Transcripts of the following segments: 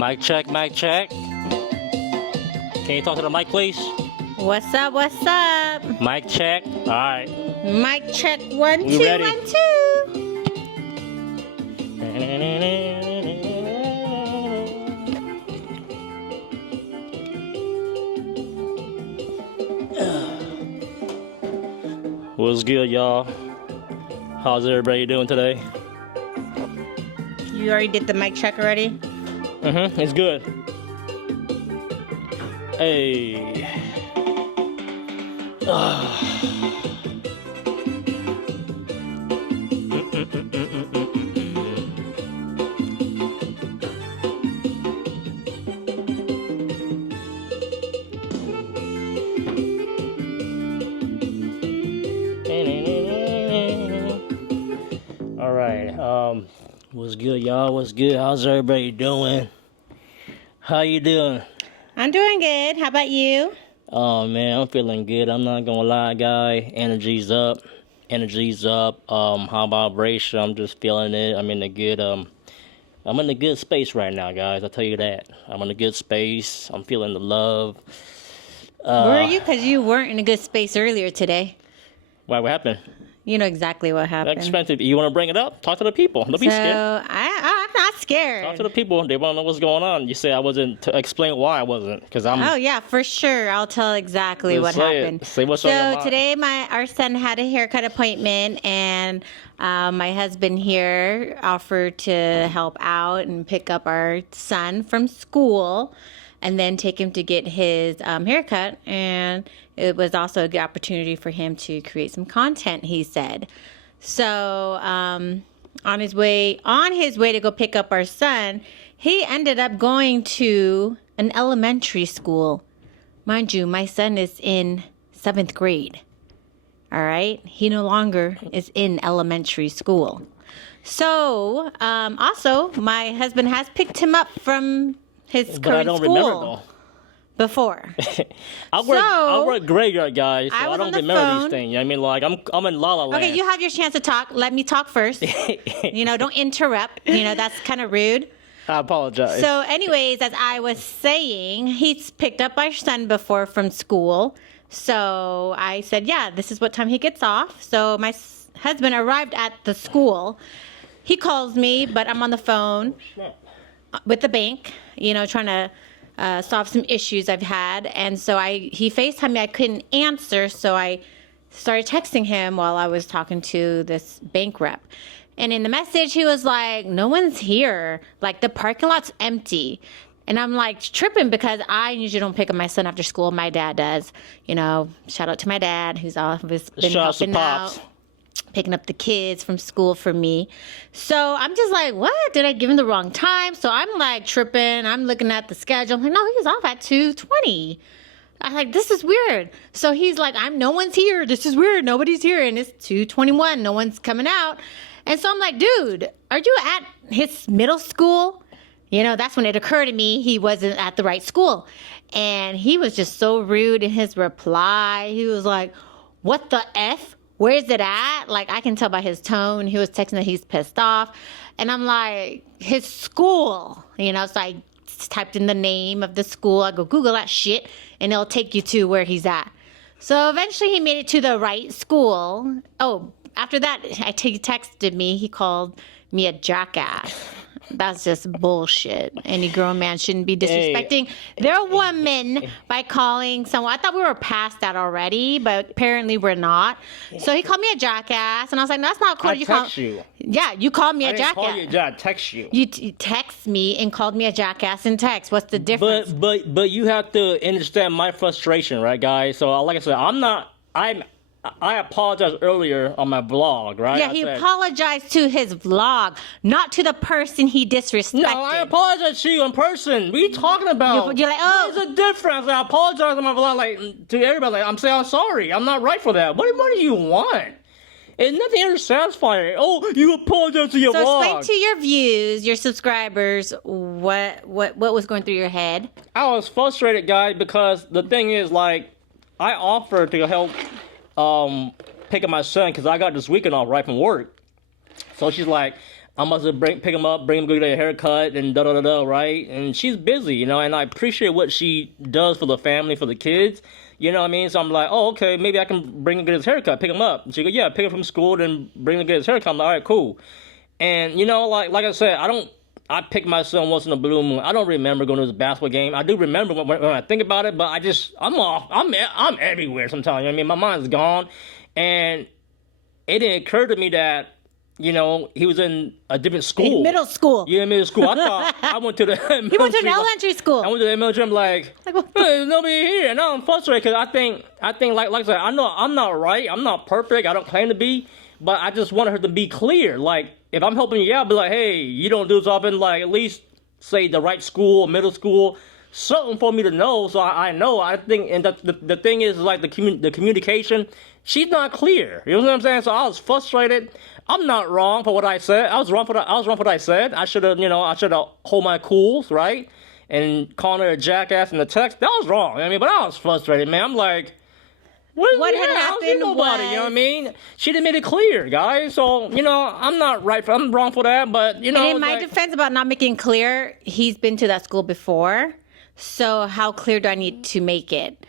Mic check, mic check. Can you talk to the mic, please? What's up? What's up? Mic check. All right. Mic check. 1 We 2 ready? 1 2. What's good, y'all? How's everybody doing today? You already did the mic check already? It's good. Hey. All right. What's good, y'all? What's good? How's everybody doing? How you doing? I'm doing good. How about you? Oh man, I'm feeling good. I'm not gonna lie, guy. Energy's up. High vibration. I'm just feeling it. I'm in a good space right now, guys. I'll tell you that. I'm in a good space. I'm feeling the love. Were you? Because you weren't in a good space earlier today. Why? What happened? You know exactly what happened. Expensive. You want to bring it up? Talk to the people. Don't be scared. I'm not scared. Talk to the people. They want to know what's going on. You say I wasn't. To explain why I wasn't. Because I'm. Oh yeah, for sure. I'll tell exactly what happened. Say what's on your mind. So today, our son had a haircut appointment, and my husband here offered to help out and pick up our son from school, and then take him to get his haircut. And it was also a good opportunity for him to create some content, he said. So on his way to go pick up our son, he ended up going to an elementary school. Mind you, my son is in 7th grade. All right? He no longer is in elementary school. So also, my husband has picked him up from his current But I don't school remember though. before. I work graveyard, guys, so I I was don't on the remember phone. these things. You know what I mean, like I'm in La La Land. Okay, you have your chance to talk. Let me talk first. Don't interrupt. That's kind of rude. I apologize. So anyways, as I was saying, he's picked up our son before from school. So I said, yeah, this is what time he gets off. So my husband arrived at the school. He calls me, but I'm on the phone with the bank, trying to solve some issues I've had. And so he FaceTimed me. I couldn't answer, so I started texting him while I was talking to this bank rep. And in the message, he was like, no one's here. Like, the parking lot's empty. And I'm like tripping because I usually don't pick up my son after school. My dad does. Shout out to my dad who's always been helping out, picking up the kids from school for me. So I'm just like, what? Did I give him the wrong time? So I'm like tripping. I'm looking at the schedule. I'm like, no, he's off at 2:20. I'm like, this is weird. So he's like, no one's here. This is weird. Nobody's here. And it's 2:21. No one's coming out. And so I'm like, dude, are you at his middle school? That's when it occurred to me he wasn't at the right school. And he was just so rude in his reply. He was like, what the F? Where's it at? Like, I can tell by his tone. He was texting that he's pissed off. And I'm like, his school. So I typed in the name of the school. I go, Google that shit, and it'll take you to where he's at. So eventually he made it to the right school. Oh, after that, he texted me. He called me a jackass. That's just bullshit. Any grown man shouldn't be disrespecting their woman by calling someone. I thought we were past that already, but apparently we're not. So he called me a jackass, and I was like, no, that's not cool. I text you. Yeah, you called me a jackass. I didn't call you, I text you. You text me and called me a jackass in text. What's the difference? But you have to understand my frustration, right, guys? So like I said, I apologized earlier on my vlog, right? Yeah, he apologized to his vlog, not to the person he disrespected. No, I apologize to you in person. What are you talking about? You're like, oh. There's a difference. I apologize on my vlog, like, to everybody. Like, I'm saying I'm sorry. I'm not right for that. What do you want? And nothing ever satisfying. Oh, you apologize to your vlog. So explain to your views, your subscribers, what was going through your head. I was frustrated, guys, because the thing is, like, I offered to help pick up my son because I got this weekend off right from work. So she's like, I'm about to pick him up, bring him to get a haircut, and da da da da, right? And she's busy, you know, and I appreciate what she does for the family, for the kids. You know what I mean? So I'm like, oh, okay, maybe I can bring him to get his haircut, pick him up. And she goes, yeah, pick him from school, then bring him to get his haircut. I'm like, all right, cool. And, you know, like I said, I pick my son once in a blue moon. I don't remember going to his basketball game. I do remember when I think about it, but I'm off. I'm everywhere sometimes. You know what I mean? My mind's gone. And it didn't occur to me that, you know, he was in a different school. In middle school. Yeah, middle school. I thought I went to the He went to an elementary school. I went to the elementary. I'm like, hey, there's nobody here. And now I'm frustrated because I think like I said, I know I'm not right. I'm not perfect. I don't claim to be. But I just wanted her to be clear. Like, if I'm helping you out, be like, hey, you don't do something, like, at least say the right school, middle school, something for me to know so I know. I think, and the thing is, like, the communication, she's not clear. You know what I'm saying? So I was frustrated. I'm not wrong for what I said. I was wrong for what I said. I should have, hold my cools, right? And calling her a jackass in the text, that was wrong. I mean, but I was frustrated, man. I'm like, what had happened was, you know what I mean? She didn't make it clear, guys. So, you know, I'm wrong for that, but, you know. And in my defense about not making clear, he's been to that school before. So how clear do I need to make it?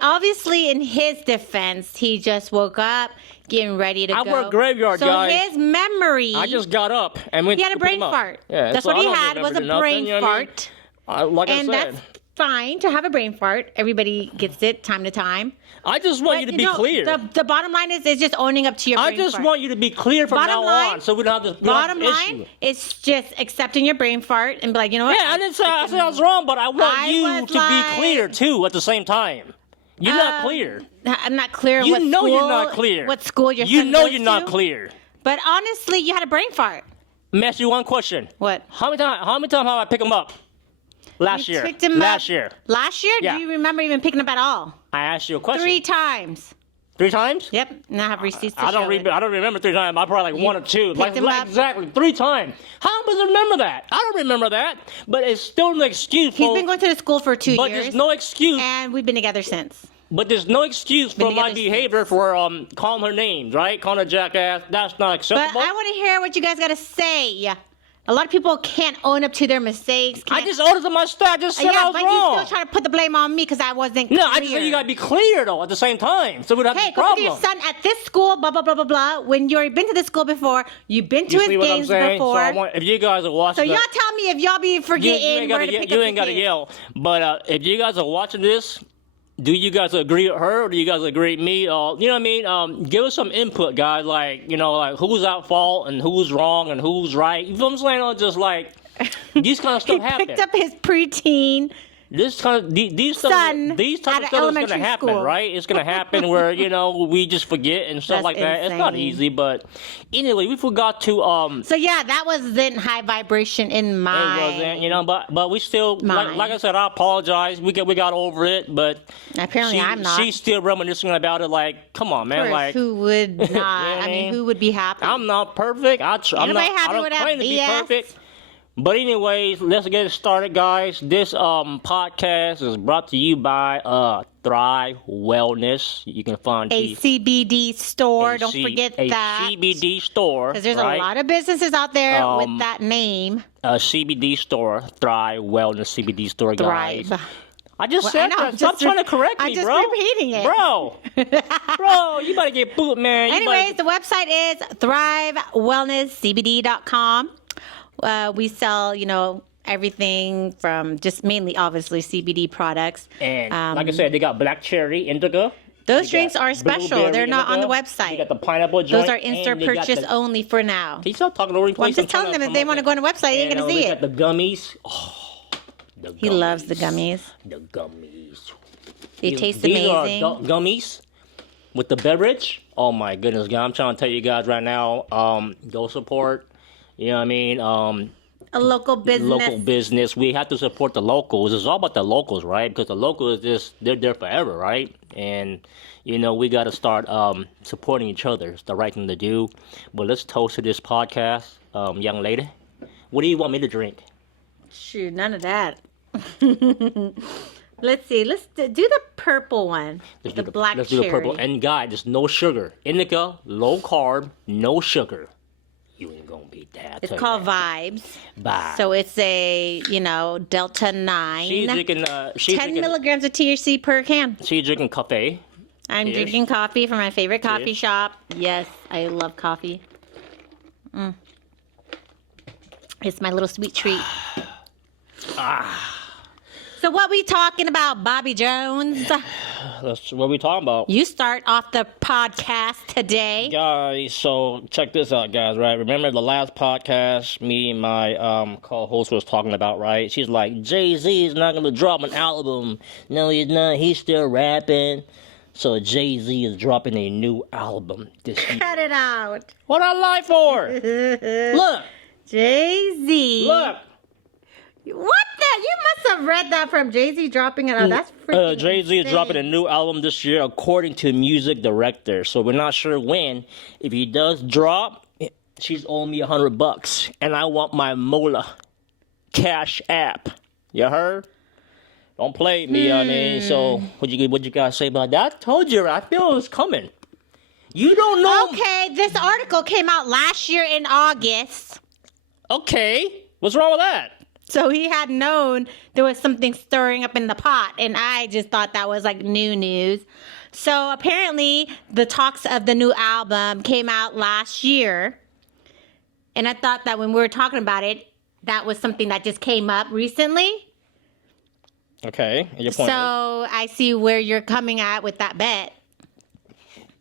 Obviously, in his defense, he just woke up, getting ready to go. I work graveyard, guys. So his memory. I just got up and went. He had a brain fart. Yeah, that's so what he had, was a brain fart. Like I said. That's fine to have a brain fart. Everybody gets it time to time. I just want you to be clear. The bottom line is just owning up to your brain fart. I just want you to be clear from now on, so we don't have this bottom line is just accepting your brain fart and be like, you know what? Yeah, I didn't say I said I was wrong, but I want you to be clear too at the same time. You're not clear. I'm not clear. You know you're not clear. What school your son You know goes you're not to. clear. But honestly, you had a brain fart. Let me ask you one question. What? How many times have I picked him up? Last year. Last year? Yeah. Do you remember even picking him up at all? I asked you a question. 3 times. 3 times? Yep. And I have receipts to I don't remember 3 times. I probably like 1 or 2. Like exactly 3 times. How does I remember that? I don't remember that. But it's still an excuse. He's been going to the school for 2 years. But there's no excuse. And we've been together since. But there's no excuse for my behavior for calling her names, right? Calling her jackass. That's not acceptable. But I want to hear what you guys got to say. A lot of people can't own up to their mistakes. I just owned it to my stuff. I just said I was wrong. Yeah, but you still trying to put the blame on me because I wasn't clear. No, I just said you got to be clear, though, at the same time. So we don't have this problem. Hey, go to your son at this school, blah, blah, blah, blah, blah. When you've been to this school before, you've been to his games before. So if you guys are watching So y'all tell me if y'all be forgetting where to pick up you ain't got to yell. But if you guys are watching this, do you guys agree with her or do you guys agree with me? You know what I mean? Give us some input, guys. Like, you know, like who's at fault and who's wrong and who's right. You know what I'm saying? Just like these kind of stuff happen. He picked up his preteen. These type of stuff is going to happen, right? It's going to happen where, you know, we just forget and stuff like that. It's not easy, but anyway, we forgot to So yeah, that wasn't high vibration in my. It wasn't, you know, but we still like I said, I apologize. We got over it, but apparently I'm not. She's still reminiscing about it. Like, come on, man. Like, who would not? I mean, who would be happy? I'm not perfect. I don't claim to be perfect. But anyways, let's get it started, guys. This podcast is brought to you by Thrive Wellness. You can find a CBD store. Don't forget that. A CBD store. Because there's a lot of businesses out there with that name. A CBD store. Thrive Wellness CBD store, guys. Thrive. I just said that. Stop trying to correct me, bro. I'm just repeating it. Bro, you better get booted, man. Anyways, the website is thrivewellnesscbd.com. We sell, you know, everything from just mainly, obviously, CBD products. And like I said, they got black cherry, indica. Those drinks are special. They're not on the website. You got the pineapple joint. Those are in-store purchase only for now. Can you stop talking over? Well, I'm just telling them if they want to go on the website, they ain't going to see it. Got the gummies. Oh, the gummies. He loves the gummies. The gummies. They taste amazing. These are gummies with the beverage. Oh my goodness, God! I'm trying to tell you guys right now. Go support. You know what I mean? A local business. Local business. We have to support the locals. It's all about the locals, right? Because the locals they're there forever, right? And you know we got to start supporting each other. It's the right thing to do. But let's toast to this podcast, young lady. What do you want me to drink? Shoot, none of that. Let's see. Let's do the purple one. Let's do the purple. And guys, there's no sugar. Indica, low carb, no sugar. You ain't gonna beat that. It's called Vibes. Bye. So it's a, Delta 9. She's drinking. 10 milligrams of THC per can. She's drinking coffee. I'm Cheers. drinking coffee from my favorite coffee Cheers. shop. Yes, I love coffee. It's my little sweet treat. So what we talking about, Bobby Jones? That's what we talking about. You start off the podcast today. Guys, so check this out, guys, right? Remember the last podcast me and my co-host was talking about, right? She's like, Jay-Z is not going to drop an album. No, he's not. He's still rapping. So Jay-Z is dropping a new album this year. Cut it out. What I lie for? Look. Jay-Z. Look. What the? You must have read that from Jay-Z dropping it out. That's freaking Jay-Z is insane. dropping a new album this year according to music director. So we're not sure when. If he does drop, she's owing me $100. And I want my Mola Cash App. You heard? Don't play me, I mean. So what you guys say about that? I told you, I feel it was coming. You don't know. Okay, this article came out last year in August. Okay. What's wrong with that? So he had known there was something stirring up in the pot, and I just thought that was like new news. So apparently the talks of the new album came out last year, and I thought that when we were talking about it, that was something that just came up recently. Okay. And your point is? So I see where you're coming at with that bet.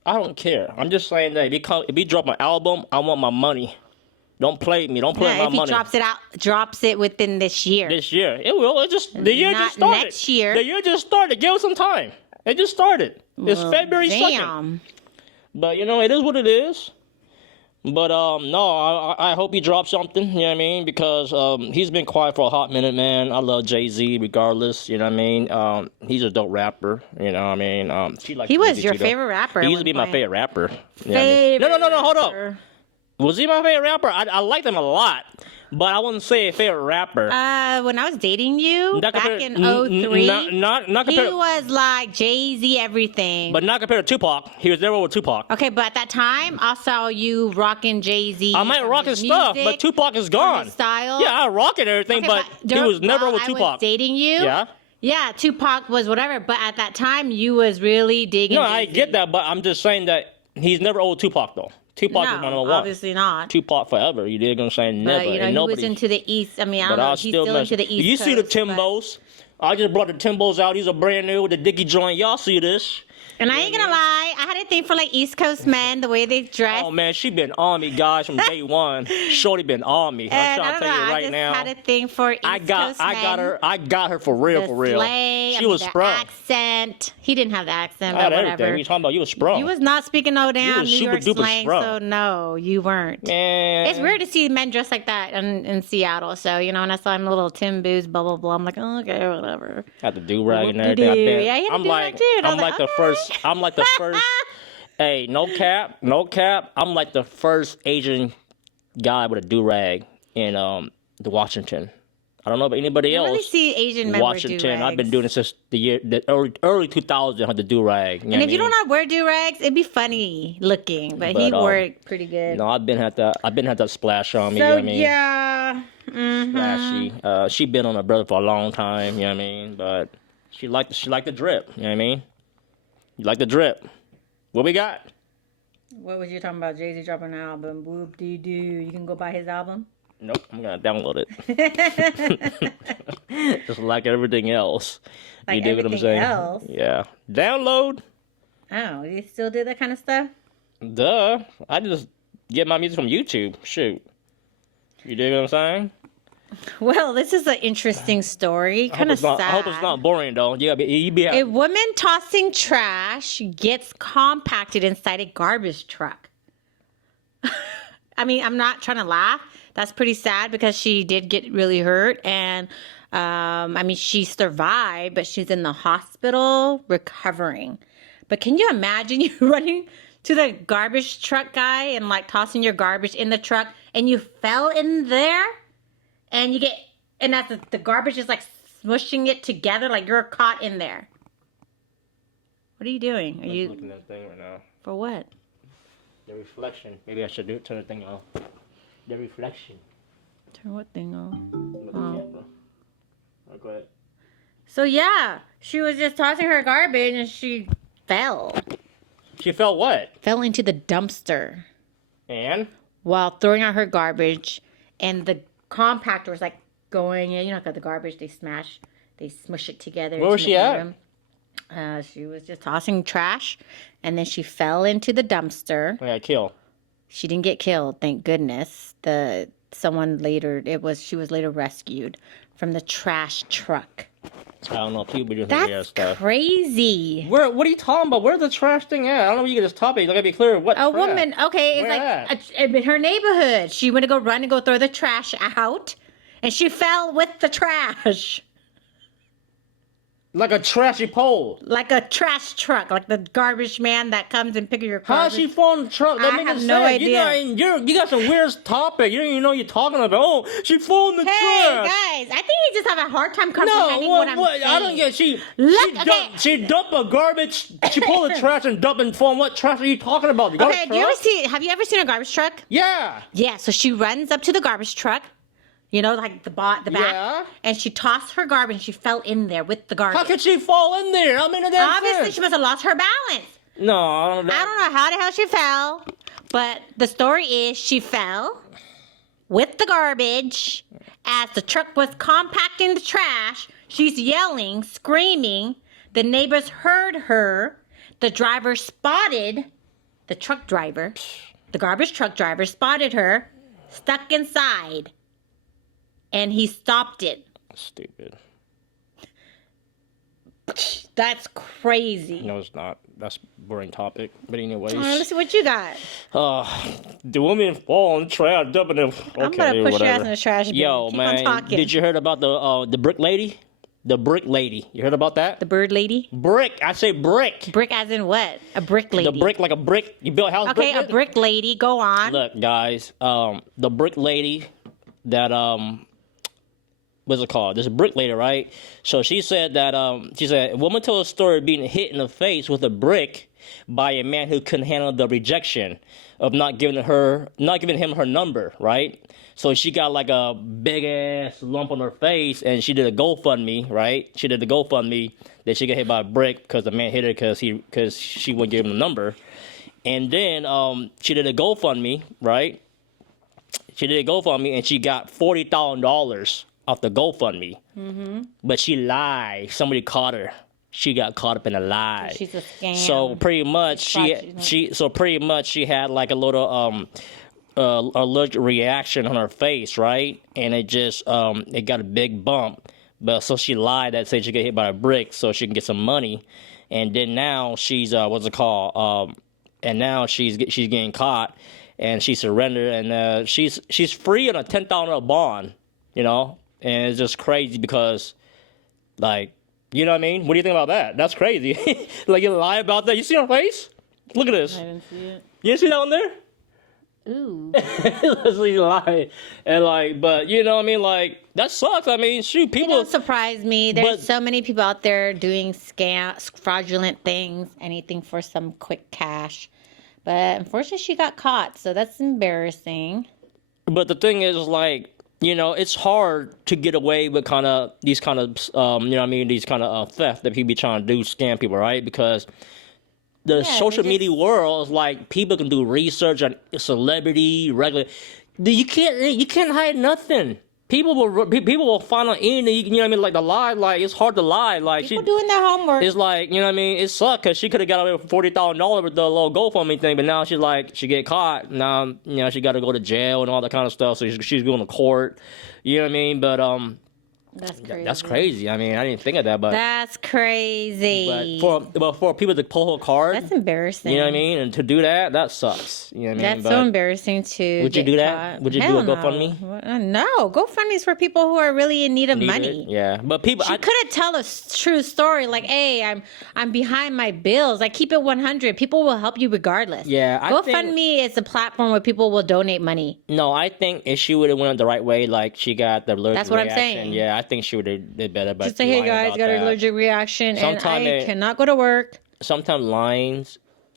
I don't care. I'm just saying that if he drop an album, I want my money. Don't play me. Don't play Yeah, my if he money. drops it within this year. This year. It will. The year Not just started. next year. The year just started. Give it some time. It just started. It's February 2nd. Damn. But, it is what it is. But, no, I hope he drops something, you know what I mean? Because he's been quiet for a hot minute, man. I love Jay-Z regardless, you know what I mean? He's a dope rapper, you know what I mean? He was your favorite rapper. He at used to be one my point. favorite rapper. You know what I mean? No, hold up. Was he my favorite rapper? I liked him a lot, but I wouldn't say a favorite rapper. When I was dating you Not back compared- in 03, not he compared, was like Jay-Z everything. but not compared to Tupac. He was never with Tupac. Okay, but at that time, I saw you rocking Jay-Z. I might rock his stuff, but Tupac is gone. His style. Yeah, I rock it and everything, Okay, but he was never while with I Tupac. was dating you. Yeah. Yeah, Tupac was whatever, but at that time, you was really digging. No, I Jay-Z. get that, but I'm just saying that he's never old Tupac though. Tupac is my number one. Obviously not. Tupac forever. You dig what I'm saying? Never. But and he nobody. was into the East. I mean, I But don't know. I'll He's still still mess. into the East You see the Coast, but- Timbos? I just brought the Timbos out. These are brand new with the Dickie joint. Y'all see this? And I ain't gonna lie, I had a thing for like East Coast men, the way they dress. Oh man, she been on me, guys, from day one. Shorty been on me. I'm And trying I to don't tell know, you I right just now. had a thing for East Coast men. I got her for real, The for real. slang, She was the sprung. accent. He didn't have the accent, I had but everything. whatever. You talking about? You was sprung. You was not speaking no damn was New super York duper slang, sprung. so no, you weren't. Man. It's weird to see men dressed like that in Seattle. So, and I saw him little Tim Boo's, blah, blah, blah. I'm like, oh, okay, whatever. Had the do rag and Whoop-de-doo. everything. I bet. Yeah, he had a I'm do-rag like, too, and I I'm was like like, the okay. first. I'm like the first. Hey, no cap. I'm like the first Asian guy with a do rag in the Washington. I don't know about anybody You else. really see Asian men Washington. wear do-rags. I've been doing it since the early 2000s. Had the do rag. And if you don't know how to wear do-rags, it'd be funny looking, but he But, wore it pretty good. No, I've been had that splash on me. So, you know what I mean? yeah. Flashy. She been on her brother for a long time. You know what I mean? But she liked the drip. You know what I mean? You like the drip? What we got? What was you talking about? Jay-Z dropping an album. Whoop-de-doo. You can go buy his album? Nope, I'm gonna download it. Just like everything else. Like you dig what I'm everything saying? else? Yeah. Download. Oh, you still do that kind of stuff? Duh. I just get my music from YouTube. Shoot. You dig what I'm saying? Well, this is an interesting story. Kind of sad. I hope it's not boring though. You be A woman tossing trash gets compacted inside a garbage truck. I mean, I'm not trying to laugh. That's pretty sad because she did get really hurt. And, I mean, she survived, but she's in the hospital recovering. But can you imagine you running to the garbage truck guy and like tossing your garbage in the truck and you fell in there? And you get, and that's the garbage is like smushing it together, like you're caught in there. What are you doing? Are you looking at the thing right now? for what? The reflection. Maybe I should turn the thing off. The reflection. Turn what thing on? Of the camera. Oh, go ahead. So yeah, she was just tossing her garbage and she fell. She felt what? Fell into the dumpster And? while throwing out her garbage, and the compactor was like going. You know, got the garbage they smush it together. Where was to she make at? room. She was just tossing trash, and then she fell into the dumpster. I got killed. She didn't get killed, thank goodness. She was later rescued from the trash truck. I don't know. People doing some weird That's stuff. crazy. What are you talking about? Where's the trash thing at? I don't know if you get this topic. You gotta be clear. What A trash? woman, okay, it's Where like in her neighborhood. She went to go run and go throw the trash out, and she fell with the trash. Like a trashy pole. Like a trash truck, like the garbage man that comes and picks your How's garbage. she fall in the truck? That I makes have sense. no idea. You got some weird topic. You don't even know what you're talking about. Oh, she fall in the Hey trash. guys, I think you just have a hard time comprehending what I'm saying. I don't get. Okay. She dumped a garbage. She pulled the trash and dumped it. From what trash are you talking about? The garbage Okay, truck? have you ever seen a garbage truck? Yeah. Yeah, so she runs up to the garbage truck, you know, like the back, Yeah. and she tossed her garbage and she fell in there with the garbage. How could she fall in there? I mean, that's Obviously, it. she must have lost her balance. No, I don't know. I don't know how the hell she fell, but the story is she fell with the garbage as the truck was compacting the trash. She's yelling, screaming. The neighbors heard her. The driver spotted the truck driver. The garbage truck driver spotted her stuck inside, and he stopped it. Stupid. That's crazy. No, it's not. That's a boring topic. But anyways. All right, let's see what you got. The woman fall in the trash, dumping it. Okay, I'm gonna push whatever. your ass in the trash bin. Yo, Keep man, on talking. did you heard about the brick lady? The brick lady. You heard about that? The bird lady? Brick. I say brick. Brick as in what? A brick lady. The brick like a brick. You build a house. Okay, brick a brick lady. Go on. Look, guys. The brick lady that what's it called? There's a brick lady, right? So she said that a woman told a story of being hit in the face with a brick by a man who couldn't handle the rejection of not giving him her number, right? So she got like a big ass lump on her face, and she did a GoFundMe, right? She did the GoFundMe that she got hit by a brick because the man hit her because she wouldn't give him the number, and then she did a GoFundMe, right? She did a GoFundMe and she got $40,000 off the GoFundMe. Mm-hmm. But she lied. Somebody caught her. She got caught up in a lie. She's a scam. So pretty much she had like a little allergic reaction on her face, right? And it just it got a big bump. But so she lied that said she got hit by a brick so she can get some money. And then now she's and now she's getting caught. And she surrendered, and she's free on a $10,000 bond, you know, and it's just crazy because, like, you know what I mean? What do you think about that? That's crazy. Like, you lie about that. You see her face? Look at this. I didn't see it. You see that one there? Ooh. Leslie lie, and like, but you know what I mean? Like, that sucks. I mean, shoot, people. Don't surprise me. There's But- so many people out there doing fraudulent things, anything for some quick cash. But unfortunately, she got caught, so that's embarrassing. But the thing is, like, you know, it's hard to get away with these kind of theft that people be trying to do, scam people, right? Because the social media world is like, people can do research on celebrity, regular. You can't hide nothing. People will find out anything. You know what I mean? Like the lie, like it's hard to lie. Like People doing their homework. it's like, you know what I mean? It sucked because she could have got away with $40,000 with the little GoFundMe thing, but now she's like, she get caught. Now, you know, she got to go to jail and all that kind of stuff. So she's going to court. You know what I mean? But That's crazy. that's crazy. I mean, I didn't think of that, but That's crazy. but for people to pull her card, That's embarrassing. you know what I mean, and to do that sucks. You know what I mean? That's But so embarrassing too. Would you do that? Would you do a GoFundMe? No, GoFundMe is for people who are really in need of Need money. it? Yeah, but people. She could have tell a true story like, "Hey, I'm behind my bills. I keep it 100. People will help you regardless." Yeah, I think- GoFundMe is a platform where people will donate money. No, I think if she would have went the right way, like she got the allergic That's what I'm reaction, saying. Yeah, I think she would have did better. But Just say, "Hey lying guys, about got an that. allergic reaction, and Sometime I it- cannot go to work." Sometimes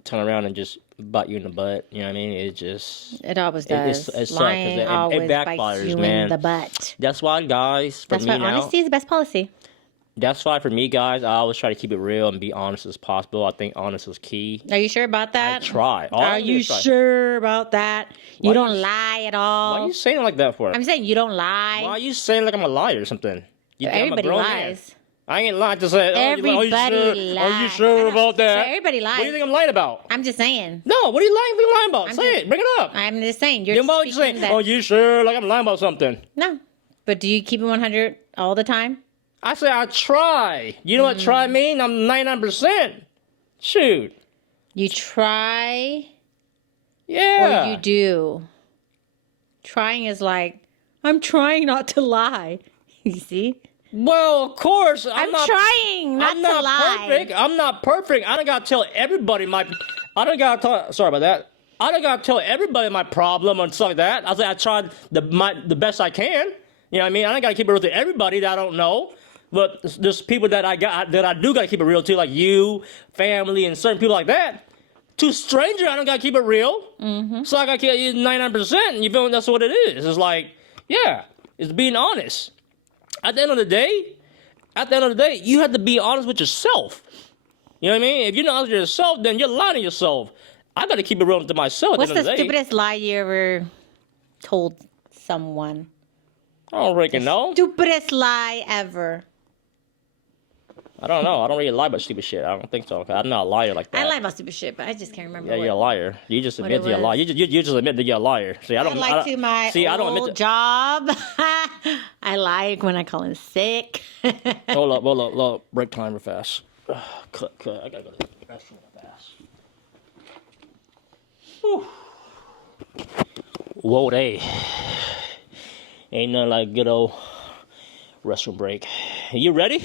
turn around and just butt you in the butt. You know what I mean? It always does. It sucks, 'cause Lying always it bites backfires, you man. in the butt. That's why, guys, That's why honesty is the best policy. That's why for me, guys, I always try to keep it real and be honest as possible. I think honest is key. Are you sure about that? I try. Are you sure about that? You don't lie at all. Why are you saying it like that for? I'm saying you don't lie. Why are you saying like I'm a liar or something? You think I'm a Everybody grown lies. man? I ain't lying to say. Everybody Are you lies. sure about that? Everybody lies. What do you think I'm lying about? I'm just saying. No, what are you lying about? Say it. Bring it up. I'm just saying. You're You're always saying, that. "Oh, you sure?" Like I'm lying about something. No. But do you keep it 100 all the time? I say I try. You know what try mean? I'm 99%. Shoot. You try Yeah. or you do. Trying is like, I'm trying not to lie. You see? Well, of course. I'm trying not I'm to not lie. perfect. I'm not perfect. I don't gotta tell everybody my. I don't gotta tell. Sorry about that. I don't gotta tell everybody my problem and stuff like that. I say I tried the best I can. You know what I mean? I don't gotta keep it real to everybody that I don't know. But there's people that I do gotta keep it real to, like you, family, and certain people like that. To stranger, I don't gotta keep it real. Mm-hmm. So I gotta keep it 99%. You feel me? That's what it is. It's like, yeah, it's being honest. At the end of the day, you have to be honest with yourself. You know what I mean? If you're not honest with yourself, then you're lying to yourself. I got to keep it real to myself. What's at the end the of the day. stupidest lie you ever told someone? I don't reckon know. Stupidest lie ever. I don't know. I don't really lie about stupid shit. I don't think so. I'm not a liar like that. I lie about stupid shit, but I just can't remember. Yeah, you're a liar. You just admit it to you're a liar. was. You just admit that you're a liar. See, I don't. I lie to my I don't admit old to, job. I lie when I call in sick. Hold up. Break time real fast. Cut. I gotta go to the restroom real fast. Whew. Whoa, day. Ain't nothing like good old restroom break. You ready?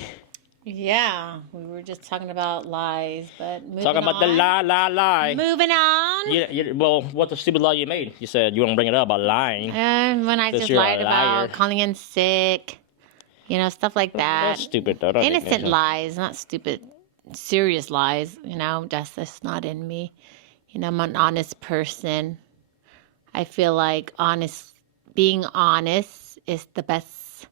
Yeah, we were just talking about lies, but moving Talking about the on. lie. Moving on. Yeah, well, what's the stupid lie you made? You said you want to bring it up about lying. And when I That just you're a lied liar. about calling in sick, stuff like that. That's stupid, though. That ain't Innocent innocent. lies, not stupid, serious lies. That's just not in me. I'm an honest person. I feel like being honest is the best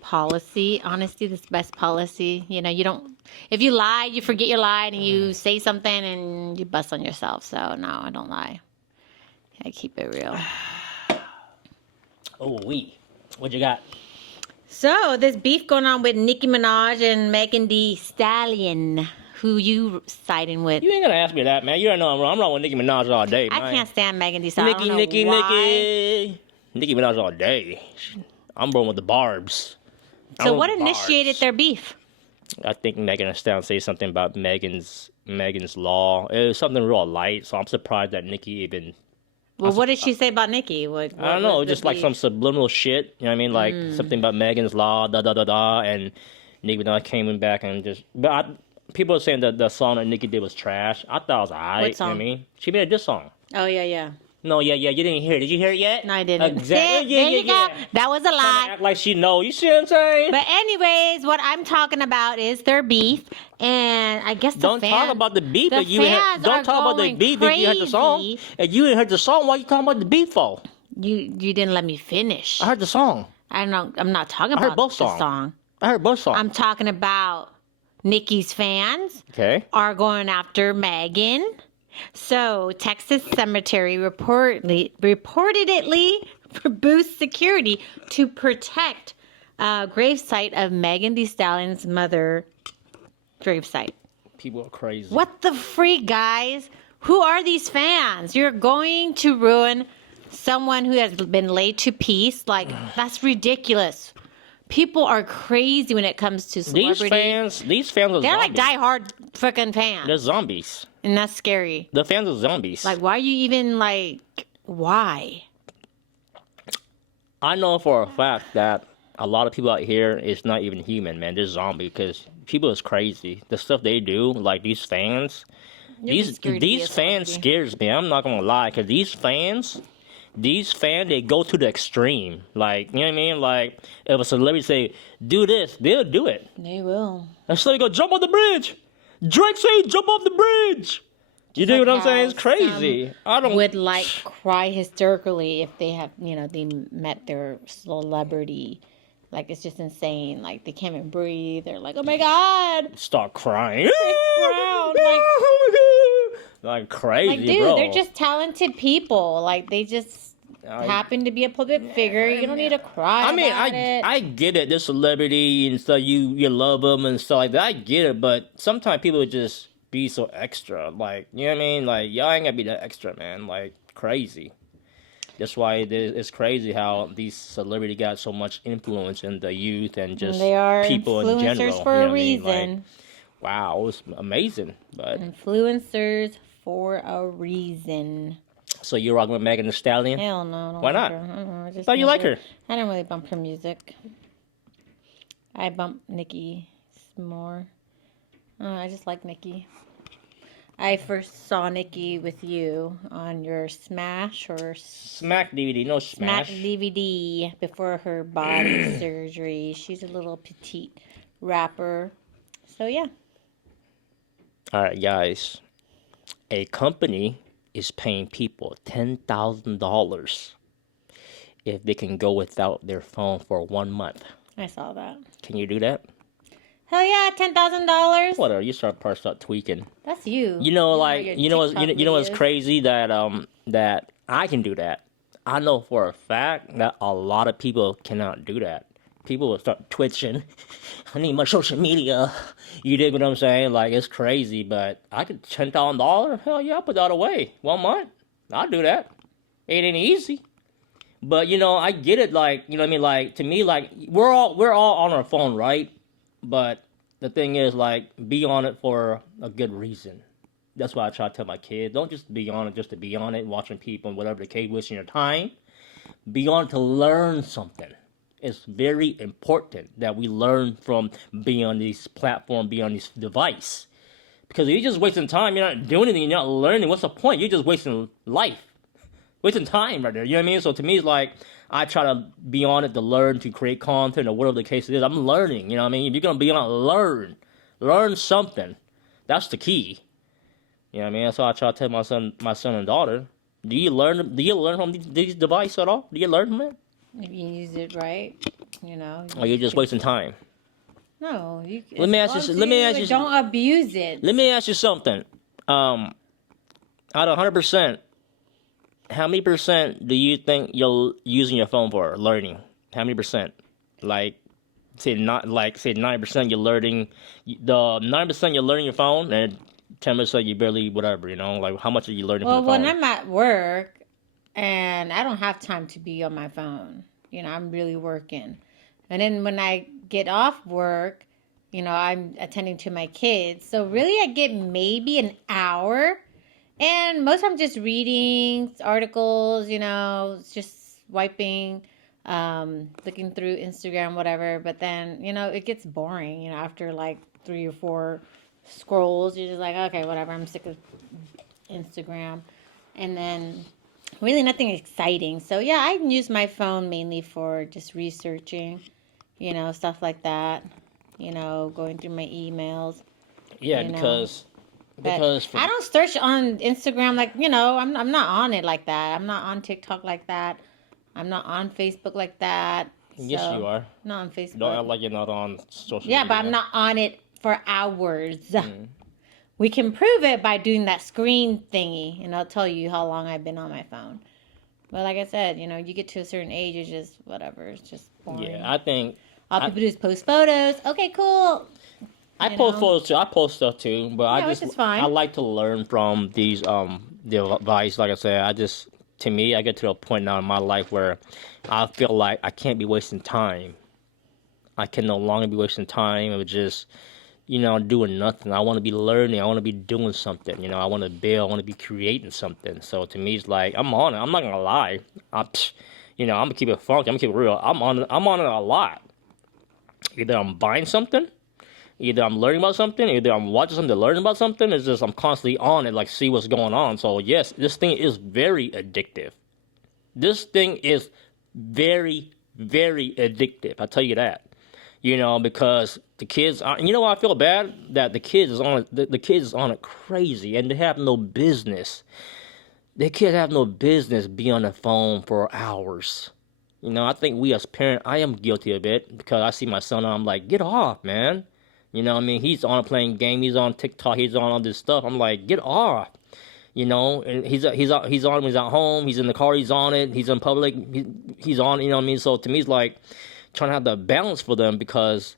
policy. Honesty is the best policy. You don't, if you lie, you forget you lied and you say something and you bust on yourself. So no, I don't lie. I keep it real. Oh, what you got? So this beef going on with Nicki Minaj and Megan Thee Stallion. Who you siding with? You ain't gonna ask me that, man. You don't know I'm wrong with Nicki Minaj all day, man. I can't stand Megan Thee Stallion. Nicki why. Minaj all day. I'm rolling with the barbs. So what initiated their beef? I think Megan Thee Stallion say something about Megan's law. It was something real light, so I'm surprised that Nicki even. Well, what did she say about Nicki? What I don't know, was the just like beef? some subliminal shit. You know what I mean? Like something about Megan's law, and Nicki Minaj came back and just. But people are saying that the song that Nicki did was trash. I thought it was alright. What song? You know what I mean? She made a diss song. Oh yeah. No, yeah, you didn't hear it. Did you hear it yet? No, I didn't. Exactly. There you go. That was a Trying lie. to act like she know. You see what I'm saying? But anyways, what I'm talking about is their beef, and I guess the Don't fans, talk about the beef the if you ain't fans don't are talk about the going beef if you heard the song. crazy. If you ain't heard the song, why you talking about the beef for? You didn't let me finish. I heard the song. I'm not talking I heard about both the songs. song. I heard both songs. I'm talking about Nicki's fans Okay. are going after Megan. So Texas Cemetery reportedly boosts security to protect gravesite of Megan Thee Stallion's mother gravesite. People are crazy. What the freak, guys? Who are these fans? You're going to ruin someone who has been laid to peace. Like, that's ridiculous. People are crazy when it comes to celebrity. These fans are They're like zombies. diehard freaking fans. They're zombies. And that's scary. The fans are zombies. Like, why are you even why? I know for a fact that a lot of people out here is not even human, man. They're zombie because people is crazy. The stuff they do, like these fans, these fans scares me. I'm not gonna lie, because these fans, they go to the extreme. Like, you know what I mean? Like, if a celebrity say, do this, they'll do it. They will. And so they go, jump off the bridge. Drake say, jump off the bridge. You dig what I'm saying? It's How crazy. I don't. would like cry hysterically if they have, they met their celebrity. Like, it's just insane. Like, they can't even breathe. They're like, oh my God. Start crying. Brown, like, oh my God. Like crazy, like, dude, bro. they're just talented people. Like, they just happen to be a public figure. You don't need to cry. I mean, about it. I get it. They're celebrity and stuff. You love them and stuff like that. I get it, but sometimes people just be so extra. Like, you know what I mean? Like, y'all ain't gotta be that extra, man. Like, crazy. That's why it's crazy how these celebrity got so much influence in the youth and just they are people in influencers general. for you know a what I mean? reason. Like, wow, it's amazing. But Influencers for a reason. so you're rocking with Megan Thee Stallion? Hell no. I don't Why like not? her. I don't know, I just Thought you like never- her. I don't really bump her music. I bump Nicki more. I just like Nicki. I first saw Nicki with you on your Smash or Smack DVD, no Smack Smash. DVD before her body surgery. She's a little petite rapper. So yeah. All right, guys. A company is paying people $10,000 if they can go without their phone for 1 month. I saw that. Can you do that? Hell yeah, $10,000. Whatever. You start tweaking. That's you. You know, and like your you know, TikTok you know what's videos. crazy that I can do that. I know for a fact that a lot of people cannot do that. People will start twitching. I need my social media. You dig what I'm saying? Like, it's crazy, but I could $10,000. Hell yeah, I'll put that away 1 month. I'll do that. It ain't easy, but you know, I get it. Like, you know what I mean? Like, to me, like we're all on our phone, right? But the thing is, like, be on it for a good reason. That's why I try to tell my kids, don't just be on it just to be on it, watching people and whatever the case, wasting your time. Be on it to learn something. It's very important that we learn from being on these platforms, being on this device. Because if you're just wasting time, you're not doing anything, you're not learning, what's the point? You're just wasting life. Wasting time right there, you know what I mean? So to me, it's like, I try to be on it to learn, to create content, or whatever the case is. I'm learning, you know what I mean? If you're going to be on it, learn something. That's the key. You know what I mean? That's why I try to tell my son and daughter, do you learn from these devices at all? Do you learn from it? If you use it right, Or you're just wasting time? No, Let me ask you. Don't abuse it. Let me ask you something. Out of 100%, how many percent do you think you're using your phone for learning? How many percent? Like, say 9% you're learning. The 9% you're learning your phone, and 10% you barely whatever. You know, like how much are you learning Well, from the phone? when I'm at work and I don't have time to be on my phone, I'm really working. And then when I get off work, I'm attending to my kids. So really, I get maybe an hour. And most I'm just reading articles, just swiping, looking through Instagram, whatever. But then, it gets boring, after like 3 or 4 scrolls. You're just like, okay, whatever. I'm sick of Instagram. And then really nothing exciting. So, yeah, I use my phone mainly for just researching, stuff like that, going through my emails. Yeah, because I don't search on Instagram like, I'm not on it like that. I'm not on TikTok like that. I'm not on Facebook like that. Yes, you are. Not on Facebook. Don't act like you're not on social media. Yeah, but I'm not on it for hours. We can prove it by doing that screen thingy, and I'll tell you how long I've been on my phone. But like I said, you get to a certain age, it's just whatever. It's just boring. Yeah, I think all people do is post photos. Okay, cool. I post photos too. I post stuff too, but which is fine. I like to learn from these devices. Like I said, to me, I get to a point now in my life where I feel like I can't be wasting time. I can no longer be wasting time of just doing nothing. I want to be learning. I want to be doing something. I want to build. I want to be creating something. So to me, it's like I'm on it. I'm not gonna lie. I'm gonna keep it funky. I'm gonna keep it real. I'm on it a lot. Either I'm buying something. Either I'm learning about something, either I'm watching something to learn about something. It's just I'm constantly on it, like see what's going on. So yes, this thing is very addictive. This thing is very, very addictive. I tell you that. You know, because the kids are, you know what I feel bad? That the kids is on it, the kids is on it crazy, and they have no business. The kids have no business being on the phone for hours. You know, I think we as parents, I am guilty of it because I see my son and I'm like, get off, man. You know what I mean? He's on playing game, he's on TikTok, he's on all this stuff. I'm like, get off. You know, and he's on when he's at home, he's in the car, he's on it, he's in public, he's on, you know what I mean? So to me, it's like trying to have the balance for them because,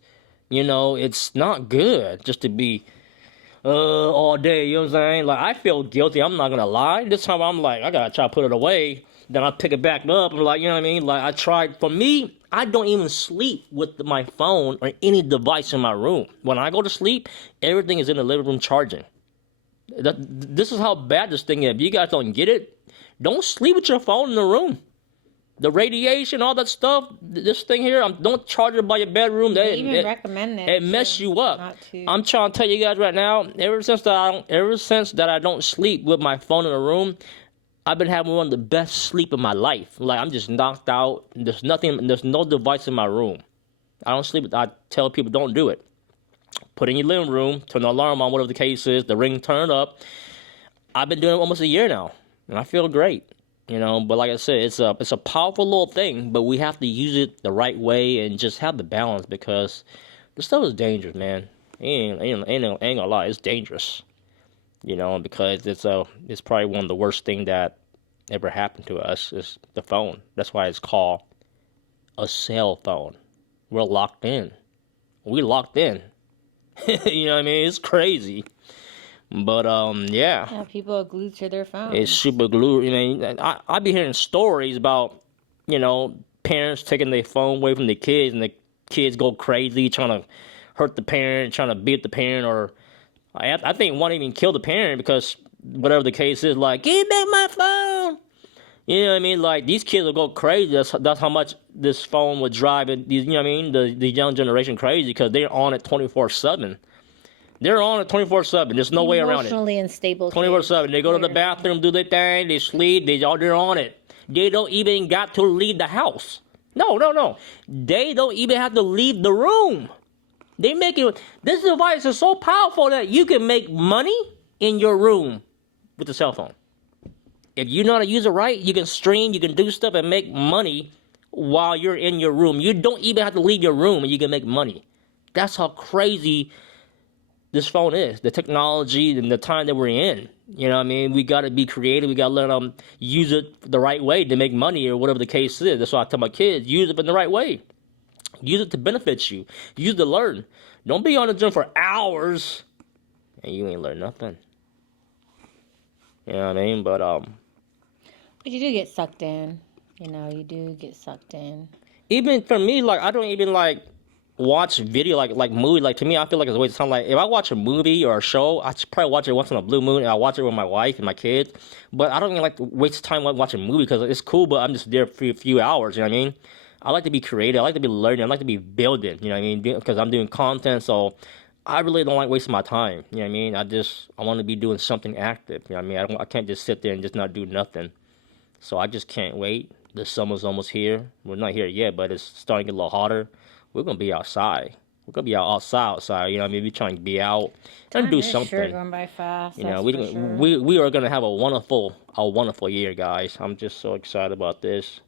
you know, it's not good just to be all day, you know what I'm saying? Like, I feel guilty, I'm not gonna lie. This time I'm like, I gotta try to put it away. Then I pick it back up. I'm like, you know what I mean? Like, I tried, for me, I don't even sleep with my phone or any device in my room. When I go to sleep, everything is in the living room charging. This is how bad this thing is. If you guys don't get it, don't sleep with your phone in the room. The radiation, all that stuff, this thing here, don't charge it by your bedroom. They even recommend that. It mess you up. I'm trying to tell you guys right now, ever since that I don't sleep with my phone in the room, I've been having one of the best sleep of my life. Like, I'm just knocked out. There's no device in my room. I don't sleep. I tell people, don't do it. Put it in your living room, turn the alarm on, whatever the case is, the ring turn up. I've been doing it almost a year now, and I feel great. You know, but like I said, it's a powerful little thing, but we have to use it the right way and just have the balance because this stuff is dangerous, man. Ain't gonna lie, it's dangerous. You know, because it's probably one of the worst thing that ever happened to us is the phone. That's why it's called a cell phone. We're locked in. We locked in. You know what I mean? It's crazy. But yeah. Yeah, people are glued to their phones. It's super glued. You know, I be hearing stories about, you know, parents taking their phone away from the kids and the kids go crazy trying to hurt the parent, trying to beat the parent, or I think one even killed the parent because whatever the case is, like, give back my phone. You know what I mean? Like, these kids will go crazy. That's how much this phone would drive it. You know what I mean? The young generation crazy because they're on it 24/7. They're on it 24/7. There's no way around it. Emotionally unstable. 24/7. They go to the bathroom, do their thing, they sleep. They're on it. They don't even got to leave the house. No. They don't even have to leave the room. They make it. This device is so powerful that you can make money in your room with the cell phone. If you know how to use it right, you can stream, you can do stuff and make money while you're in your room. You don't even have to leave your room and you can make money. That's how crazy this phone is. The technology and the time that we're in. You know what I mean? We got to be creative. We got to learn them use it the right way to make money or whatever the case is. That's why I tell my kids, use it in the right way. Use it to benefit you. Use it to learn. Don't be on the gym for hours and you ain't learn nothing. You know what I mean? But you do get sucked in. You know, you do get sucked in. Even for me, like, I don't even like watch video like movie. Like, to me, I feel like it's a waste of time. Like, if I watch a movie or a show, I should probably watch it once in a blue moon, and I watch it with my wife and my kids. But I don't even like to waste time watching a movie because it's cool, but I'm just there for a few hours. You know what I mean? I like to be creative. I like to be learning. I like to be building. You know what I mean? Because I'm doing content, so I really don't like wasting my time. You know what I mean? I want to be doing something active. You know what I mean? I can't just sit there and just not do nothing. So I just can't wait. The summer's almost here. We're not here yet, but it's starting to get a little hotter. We're going to be outside. We're going to be outside, you know what I mean? We're trying to be out and do something. Sure going by fast. You know, we are going to have a wonderful year, guys. I'm just so excited about this.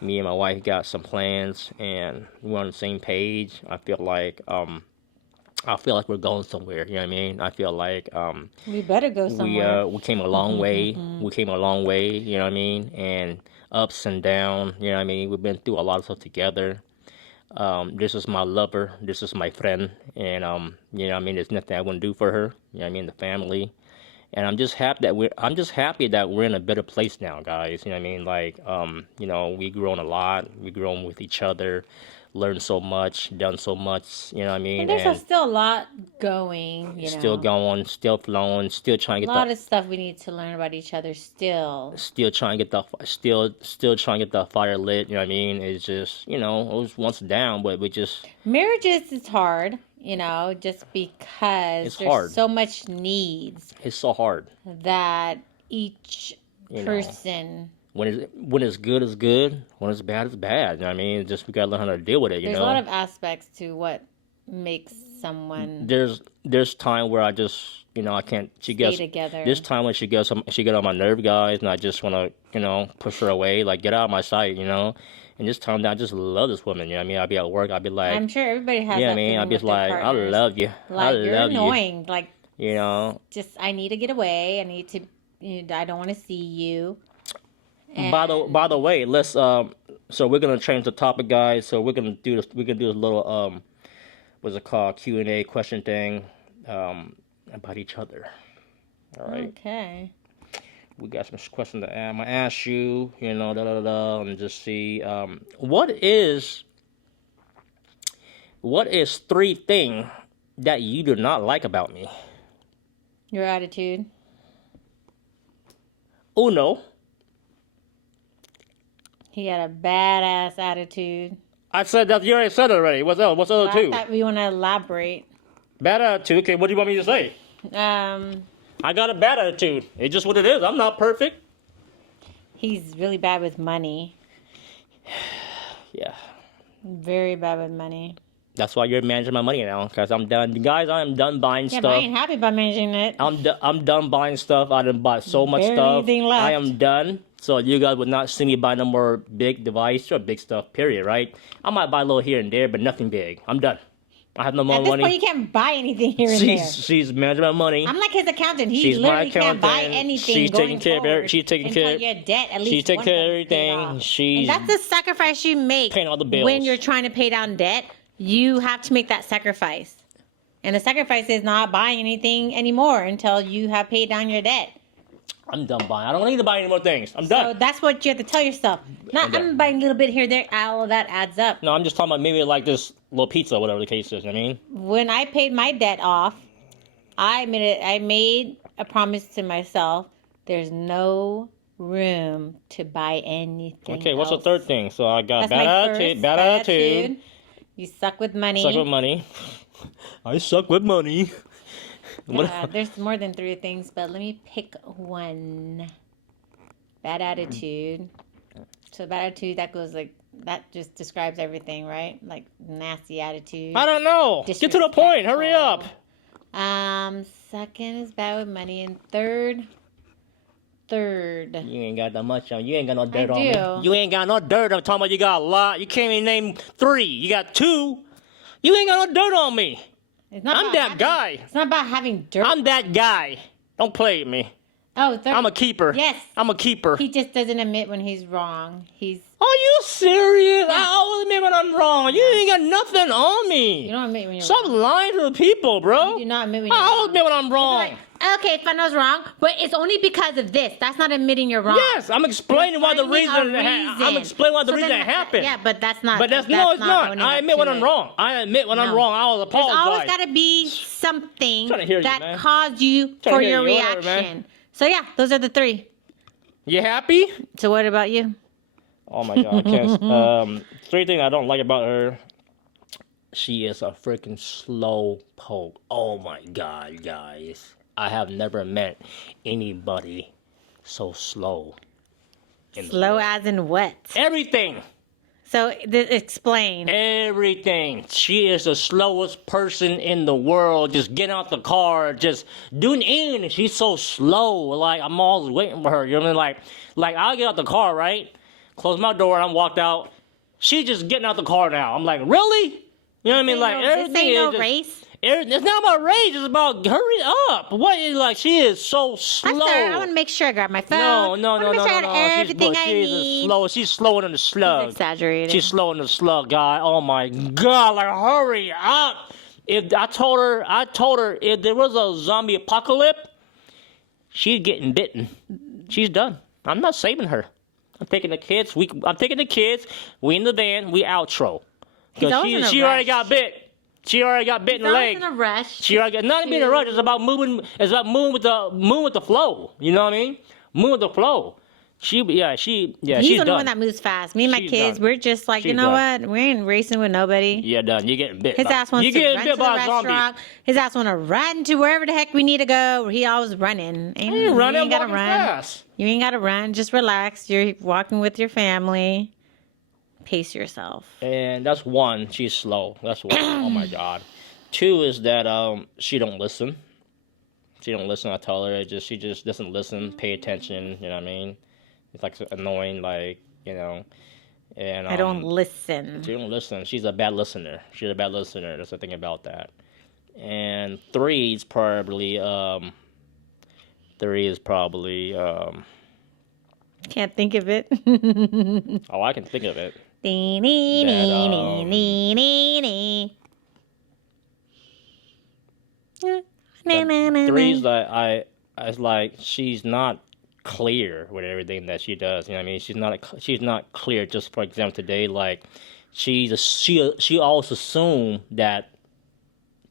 Me and my wife got some plans, and we're on the same page. I feel like we're going somewhere. You know what I mean? I feel like we better go somewhere. We came a long way. We came a long way. You know what I mean? And ups and downs. You know what I mean? We've been through a lot of stuff together. This is my lover. This is my friend. And you know what I mean? There's nothing I wouldn't do for her. You know what I mean? The family. And I'm just happy that we're in a better place now, guys. You know what I mean? Like, you know, we grown a lot. We grown with each other, learned so much, done so much. You know what I mean? And there's still a lot going. You know, still going, still flowing, still trying to get a lot of stuff we need to learn about each other. Still trying to get the fire lit. You know what I mean? It's just, you know, it was once down, but we just marriages is hard. You know, just because there's hard. So much needs. It's so hard that each person when it's good, it's good. When it's bad, it's bad. You know what I mean? Just we gotta learn how to deal with it. There's a lot of aspects to what makes someone There's time where I just I can't. She stay gets together. There's time when she gets on my nerve, guys, and I just want to push her away, like get out of my sight, And this time that I just love this woman. You know what I mean? I'll be at work. I'll be like, I'm sure everybody has. yeah, that I mean, I'll feeling be with their like, I partners. love you. Like I you're love annoying. Like you. just I need to get away. I need to. I don't want to see you. And By the way, let's so we're gonna change the topic, guys. So we're gonna do this. We're gonna do this little what's it called, Q&A question thing about each other. All right. Okay. We got some questions to ask. I'm gonna ask you, and just see what is 3 things that you do not like about me. Your attitude. Uno. He had a badass attitude. I said that. You already said it already. What's else? What's the other 2? I thought we want to elaborate. Bad attitude. Okay, what do you want me to say? I got a bad attitude. It's just what it is. I'm not perfect. He's really bad with money. Yeah. Very bad with money. That's why you're managing my money now, because I'm done. Guys, I am done buying Yeah, stuff. but I ain't happy about managing it. I'm done buying stuff. I done bought so much Barely stuff. anything left. I am done. So you guys would not see me buy no more big device or big stuff, period, right? I might buy a little here and there, but nothing big. I'm done. I have no more At this money. point, you can't buy anything here and there. She's managing my money. I'm like his accountant. He She's my literally can't buy accountant. anything. She's going taking care of forward she's taking until care- your debt. At least She's taking one care of is paid everything. off. She's And that's the sacrifice you make paying all the bills. when you're trying to pay down debt. You have to make that sacrifice, and the sacrifice is not buying anything anymore until you have paid down your debt. I'm done buying. I don't need to buy any more things. I'm So done. that's what you have to tell yourself. Not done. I'm buying a little bit here, there. All of that adds up. No, I'm just talking about maybe like this little pizza, whatever the case is. I mean, When I paid my debt off, I made a promise to myself. There's no room to buy anything. okay. What's the else. 3rd thing? So I got That's my bad first. attitude. Bad attitude. You suck with money. Suck with money. I suck with money. There's more than 3 things, but let me pick one. Bad attitude. So bad attitude, that just describes everything, right? Like nasty attitude. I don't know. Get to the point. Hurry up. Second is bad with money, and third. You ain't got that much on. You ain't got no dirt I on me. do. You ain't got no dirt. I'm talking about you got a lot. You can't even name 3. You got 2. You ain't got no dirt on me. It's not I'm about that having- guy. It's not about having dirt. I'm that guy. Don't play with me. Oh, third. I'm a keeper. Yes. I'm a keeper. He just doesn't admit when he's wrong. He's. Are you serious? Yeah. I always admit when I'm wrong. You ain't got nothing on me. You don't admit when you're Stop wrong. lying to the people, bro. You do not admit when you're I always wrong. admit when I'm wrong. Like, okay, fine, I was wrong, but it's only because of this. That's not admitting you're wrong. Yes, I'm explaining why the Finding reason. a I'm explaining why the So reason then it happened. Yeah, but that's not. But that's no, it's not. owning I up admit to when I'm it. wrong. I admit when I'm No. wrong. I will There's apologize. always got to be something Trying to hear you, that man. caused you Trying to for hear your you, whatever, reaction. man. So yeah, those are the 3. You happy? So what about you? Oh my god, I can't. 3 things I don't like about her. She is a freaking slow poke. Oh my god, guys. I have never met anybody so slow. in the Slow world. as in what? Everything. So explain. Everything. She is the slowest person in the world. Just getting out the car, just doing anything. She's so slow. Like, I'm always waiting for her. You know what I mean? Like I'll get out the car, right? Close my door and I'm walked out. She's just getting out the car now. I'm like, really? You know what I mean? Like, everything this ain't is no just, race. It's not about rage. It's about hurry up. What is like? She is so slow. I'm sorry. I want to make sure I grab my phone. No. I wanna make sure I got everything I She's need. slow. She's slower than the slug. Exaggerated. She's slower than the slug, guy. Oh my god! Like, hurry up! If I told her if there was a zombie apocalypse, she's getting bitten. She's done. I'm not saving her. I'm taking the kids. I'm taking the kids. We in the van. We outro. He's always in a She already rush. got bit. She already got bit in the He's leg. always in a rush. She already got not even in a rush. It's about moving. It's about moving with the flow. You know what I mean? Move with the flow. He's she's the done. one that moves fast. Me and my She's kids, done. we're just like, She's you know done. what? We ain't racing with nobody. You're done. You're getting bit. His ass wants You're to getting run bit to the by a zombie. restaurant. His ass want to run to wherever the heck we need to go. He always running. And You run you and ain't gotta walking run. fast. You ain't gotta run. Just relax. You're walking with your family. Pace yourself. And that's one. She's slow. That's one. Oh my god. Two is that she don't listen. She don't listen. I tell her she just doesn't listen, pay attention. You know what I mean? It's like annoying, like And I don't listen. She don't listen. She's a bad listener. She's a bad listener. That's the thing about that. And three is probably Can't think of it. oh, I can think of it. Nee, nee, nee, That, nee, nee, nee. Three's that I it's like she's not clear with everything that she does. You know what I mean? She's not clear. Just for example, today, like she always assume that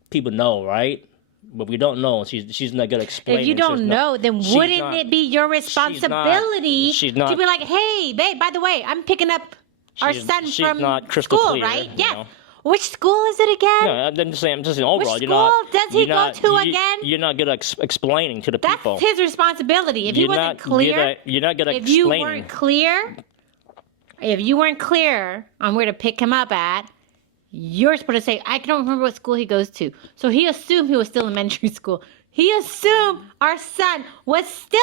people know, right? But we don't know. She's not good at explaining. If you don't know, then wouldn't it be your responsibility she's not- to be like, hey, babe, by the way, I'm picking up our son she's from not crystal school, clear, right? you Yes. know. Which school is it again? No, I'm just saying overall. Which You're not. school does he you're go not- to you- again? You're not good at explaining to the That's people. his responsibility. If he You're wasn't not- clear, You're not good at if you explaining. weren't clear on where to pick him up at, you're supposed to say, I don't remember what school he goes to. So he assumed he was still in elementary school. He assumed our son was still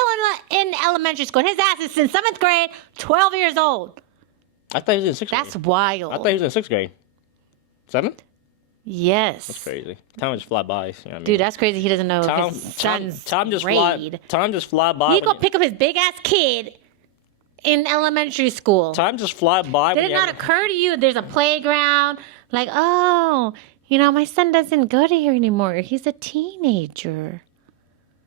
in elementary school. And his ass is in 7th grade, 12 years old. I thought he was in 6th That's grade. wild. I thought he was in 6th grade. 7th? Yes. That's crazy. Time just fly by. You know what I mean? Dude, that's crazy. He doesn't know time, his son's time just grade. Time just fly by. He go pick up his big ass kid in elementary school. Time just fly by. Did when it you not have- occur to you there's a playground? Like, oh, my son doesn't go to here anymore. He's a teenager.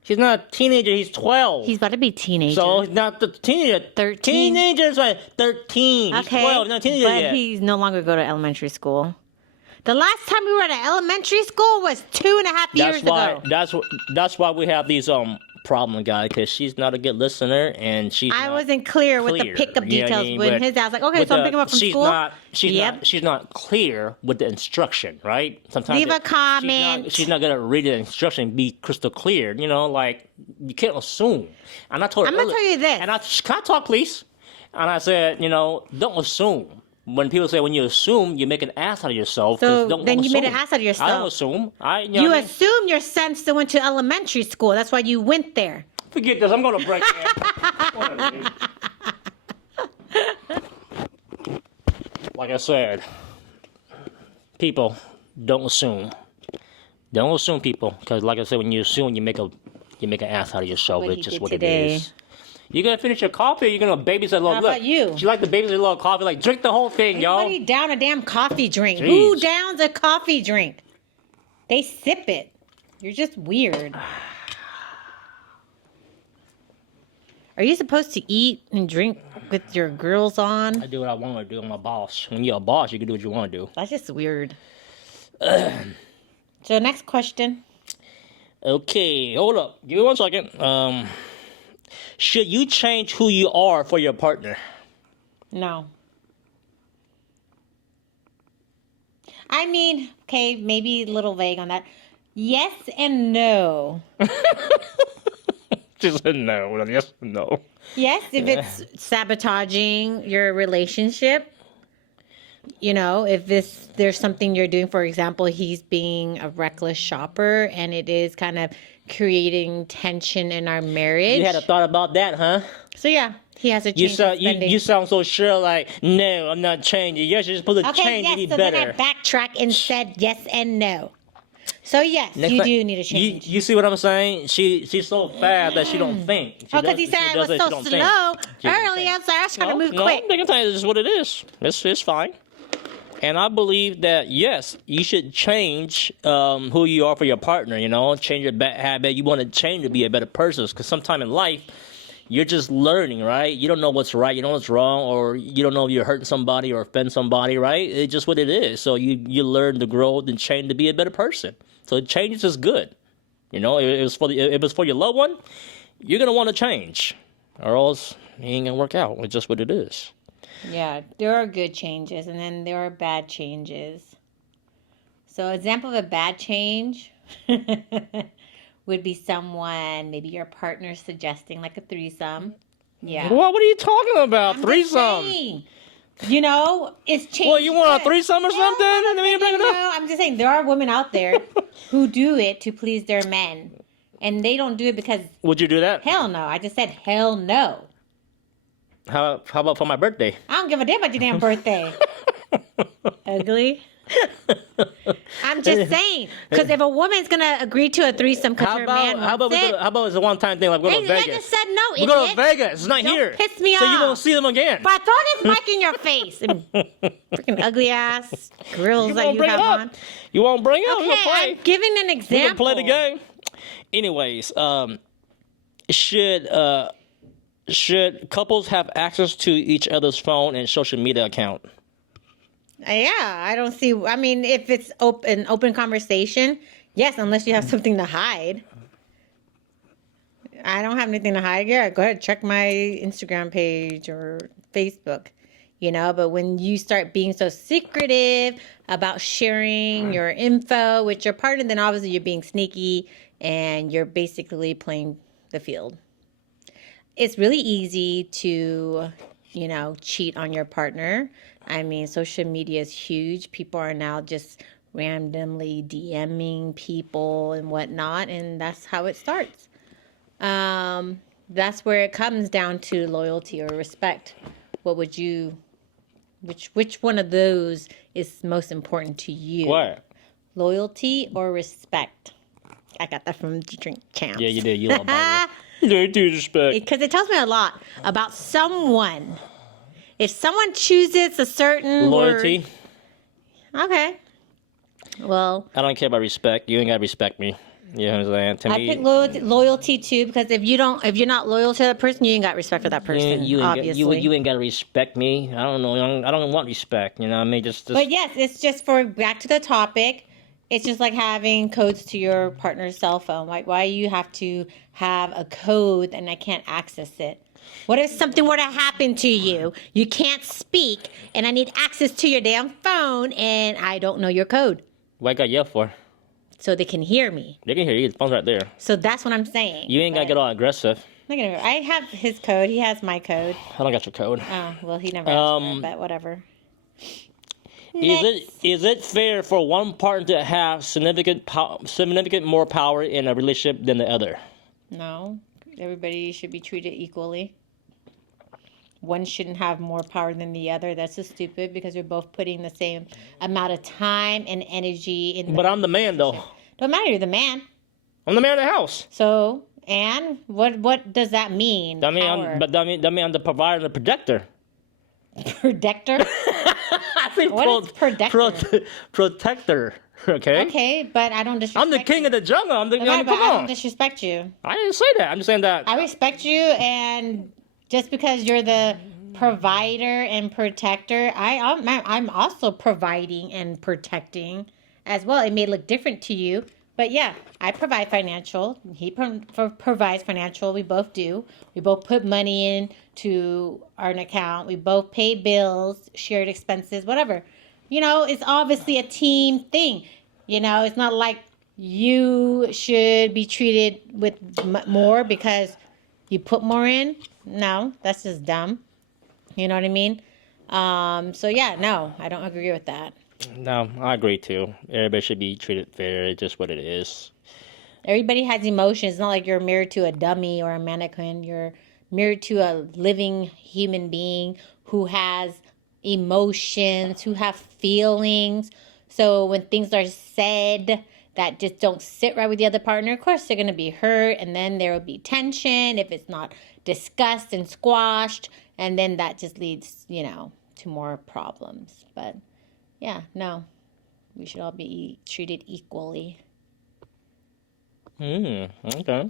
He's not a teenager. He's 12. He's about to be a teenager. So he's not the teenager. 13. Teenager's like 13. He's okay, 12. Not a teenager but yet. he's no longer go to elementary school. The last time we were at elementary school was 2.5 years ago. That's why we have these problem, guy, because she's not a good listener and she's. I not wasn't clear with the pickup you know what I details mean? when But his dad's like, okay, with so I'm picking him up from she's school. Not, she's Yep. not. She's not clear with the instruction, right? Sometimes Leave a comment. She's not gonna read the instruction and be crystal clear. Like you can't assume. And I told her. I'm gonna tell you this. And can I talk, please? And I said, don't assume. When people say when you assume, you make an ass out of yourself. So don't then you made assume. an ass out of yourself. I don't assume. You know You what I mean? assume your son still went to elementary school. That's why you went there. Forget this. I'm gonna break it. Like I said, people don't assume. Don't assume, people, because like I said, when you assume, you make an ass out of yourself. What It's he just did what today. it is. You gonna finish your coffee? Or you gonna babysit a little? How Look, about you? She like to babysit a little coffee. Like drink the whole thing, yo. Everybody down a damn coffee drink. Jeez. Who downs a coffee drink? They sip it. You're just weird. Are you supposed to eat and drink with your grills on? I do what I want to do. I'm a boss. When you're a boss, you can do what you want to do. That's just weird. So next question. Okay, hold up. Give me 1 second. Should you change who you are for your partner? No. I mean, okay, maybe a little vague on that. Yes and no. Just a no. Yes, no. Yes, if it's sabotaging your relationship. If there's something you're doing, for example, he's being a reckless shopper and it is kind of creating tension in our marriage. You had a thought about that, huh? So yeah, he has to change You his sound spending. you sound so sure. Like no, I'm not changing. Yes, you're supposed to Okay, change yes, to be so better. then I backtrack and said yes and no. So yes, Next you time- do need to change. You see what I'm saying? She's so fast that she don't think. Because he said I was so slow earlier, so I was trying to move quick. I can tell you this is what it is. It's fine. And I believe that, yes, you should change who you are for your partner, change your bad habit. You want to change to be a better person because sometime in life, you're just learning, right? You don't know what's right, you don't know what's wrong, or you don't know if you're hurting somebody or offend somebody, right? It's just what it is. So you learn to grow and change to be a better person. So change is good. If it was for your loved one, you're going to want to change. or else it ain't gonna work out. It's just what it is. Yeah, there are good changes and then there are bad changes. So, example of a bad change would be someone, maybe your partner suggesting like a threesome. Yeah. What are you talking about? I'm just Threesome? saying, you know, it's changed. Well, you want a good. threesome or something? No, Let me bring it up. I'm just saying there are women out there who do it to please their men. And they don't do it because, Would you do that? hell no. I just said hell no. How about for my birthday? I don't give a damn about your damn birthday. Ugly. I'm just saying, because if a woman's gonna agree to a threesome because her man wants it, how about it's a one-time thing like we go to I Vegas? just said no, We go to idiot. Vegas. It's not Don't here. piss me So you off. won't see them again. But throw this mic in your face. Freaking ugly ass grills that won't you bring have it up. on. You won't bring it up. Okay, We're gonna play. I'm giving an We example. can play the game. Anyways, should couples have access to each other's phone and social media account? Yeah, I don't see. I mean, if it's open conversation, yes, unless you have something to hide. I don't have anything to hide. Yeah, go ahead, check my Instagram page or Facebook. You know, but when you start being so secretive about sharing your info with your partner, then obviously you're being sneaky and you're basically playing the field. It's really easy to, you know, cheat on your partner. I mean, social media is huge. People are now just randomly DMing people and whatnot, and that's how it starts. That's where it comes down to loyalty or respect. What would you, which one of those is most important to you? What? Loyalty or respect? I got that from Drink Champs. Yeah, you did. You little bugger. You do respect. Because it tells me a lot about someone. If someone chooses a certain Loyalty. word, okay. Well, I don't care about respect. You ain't gotta respect me. You know what I'm saying? To I me, pick loyalty too because if you're not loyal to that person, you ain't got respect for that person. you ain't obviously, you ain't gotta respect me. I don't know. I don't want respect. You know what I mean? Just But yes, it's just for back to the topic. It's just like having codes to your partner's cell phone. Like, why you have to have a code and I can't access it? What if something were to happen to you? You can't speak, and I need access to your damn phone, and I don't know your code, what I got yelled for? so they can hear me. They can hear you. The phone's right there. So that's what I'm saying. You ain't gotta But- get all aggressive. Look at him. I have his code. He has my code. I don't got your code. Oh, well, he never asked for it, but whatever. Is it fair for one partner to have significant more power in a relationship than the other? No, everybody should be treated equally. One shouldn't have more power than the other. That's just stupid because you're both putting the same amount of time and energy in. But I'm the man, though. Don't matter, you're the man. I'm the man of the house. So, and what does that mean? That mean, Power. that mean I'm the provider and the protector. Protector? I think What is protector? protector. Okay. Okay, but I don't disrespect I'm the king you. of the jungle. I'm the But come I don't on. disrespect you. I didn't say that. I'm just saying that. I respect you, and just because you're the provider and protector, I'm also providing and protecting as well. It may look different to you, but yeah, I provide financial. He provides financial. We both do. We both put money in to our account. We both pay bills, shared expenses, whatever. You know, it's obviously a team thing. You know, it's not like you should be treated with more because you put more in. No, that's just dumb. You know what I mean? So yeah, no, I don't agree with that. No, I agree too. Everybody should be treated fair. It's just what it is. Everybody has emotions. It's not like you're married to a dummy or a mannequin. You're married to a living human being who has emotions, who have feelings. So when things are said that just don't sit right with the other partner, of course they're going to be hurt, and then there will be tension if it's not discussed and squashed, and then that just leads, you know, to more problems. But yeah, no, we should all be treated equally. Okay.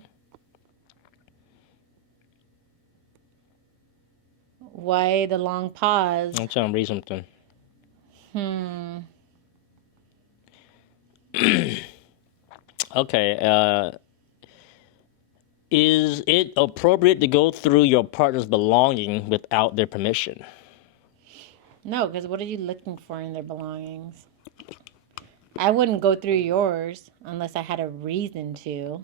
Why the long pause? I'm trying to read something. Okay. Is it appropriate to go through your partner's belonging without their permission? No, because what are you looking for in their belongings? I wouldn't go through yours unless I had a reason to.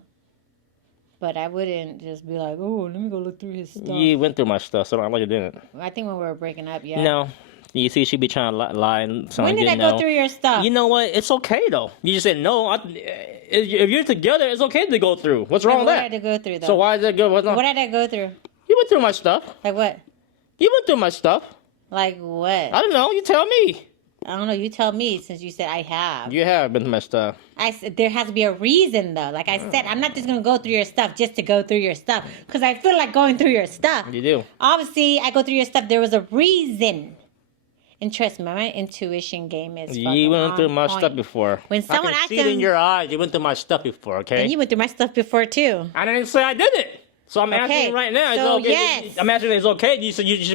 But I wouldn't just be like, oh, let me go look through his stuff. You went through my stuff, so I don't like you didn't. I think when we were breaking up, yeah. No. You see, she be trying to lie and When did I go through your stuff? You know what? It's okay, though. You just said no. If you're together, it's okay to go through. What's wrong with What that? did I go through, though? So why is that good? What did I go through? You went through my stuff. Like what? You went through my stuff. Like what? I don't know. You tell me. I don't know. You tell me since you said I have. You have been through my stuff. I said there has to be a reason, though. Like I said, I'm not just going to go through your stuff just to go through your stuff. Because I feel like going through your stuff. You do. Obviously, I go through your stuff. There was a reason. And trust me, my intuition game is fucking You went through my point. stuff before. When someone I can acts see it in your eyes. You went through my stuff before, okay? And you went through my stuff before, too. I didn't say I did it. So I'm asking you right now. So okay. yes. I'm asking it's okay. You said yes,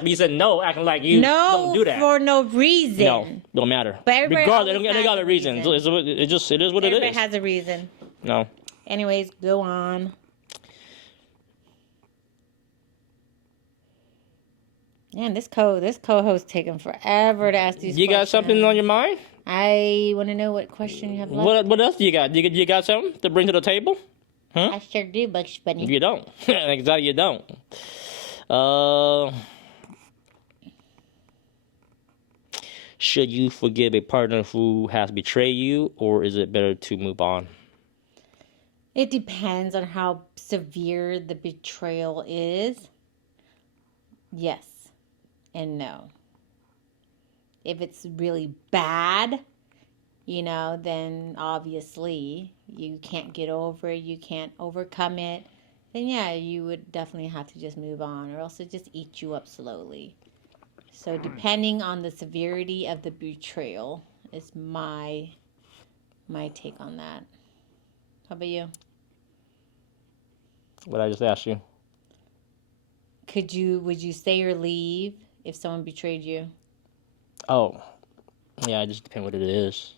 but you said no, acting like you don't do that. No, for no reason. No, don't matter. But everybody Regardless, always they got has a a reason. reason. It is what it Everybody is. has a reason. No. Anyways, go on. Man, this co-host taking forever to ask these questions. You got something on your mind? I want to know what question you have left. What else do you got? You got something to bring to the table? I sure do, Bugs Bunny. You don't. Exactly, you don't. Should you forgive a partner who has betrayed you, or is it better to move on? It depends on how severe the betrayal is. Yes and no. If it's really bad, then obviously you can't get over it, you can't overcome it, then yeah, you would definitely have to just move on, or else it just eats you up slowly. So depending on the severity of the betrayal is my take on that. How about you? What I just asked you. Would you stay or leave if someone betrayed you? Oh, yeah, it just depends what it is.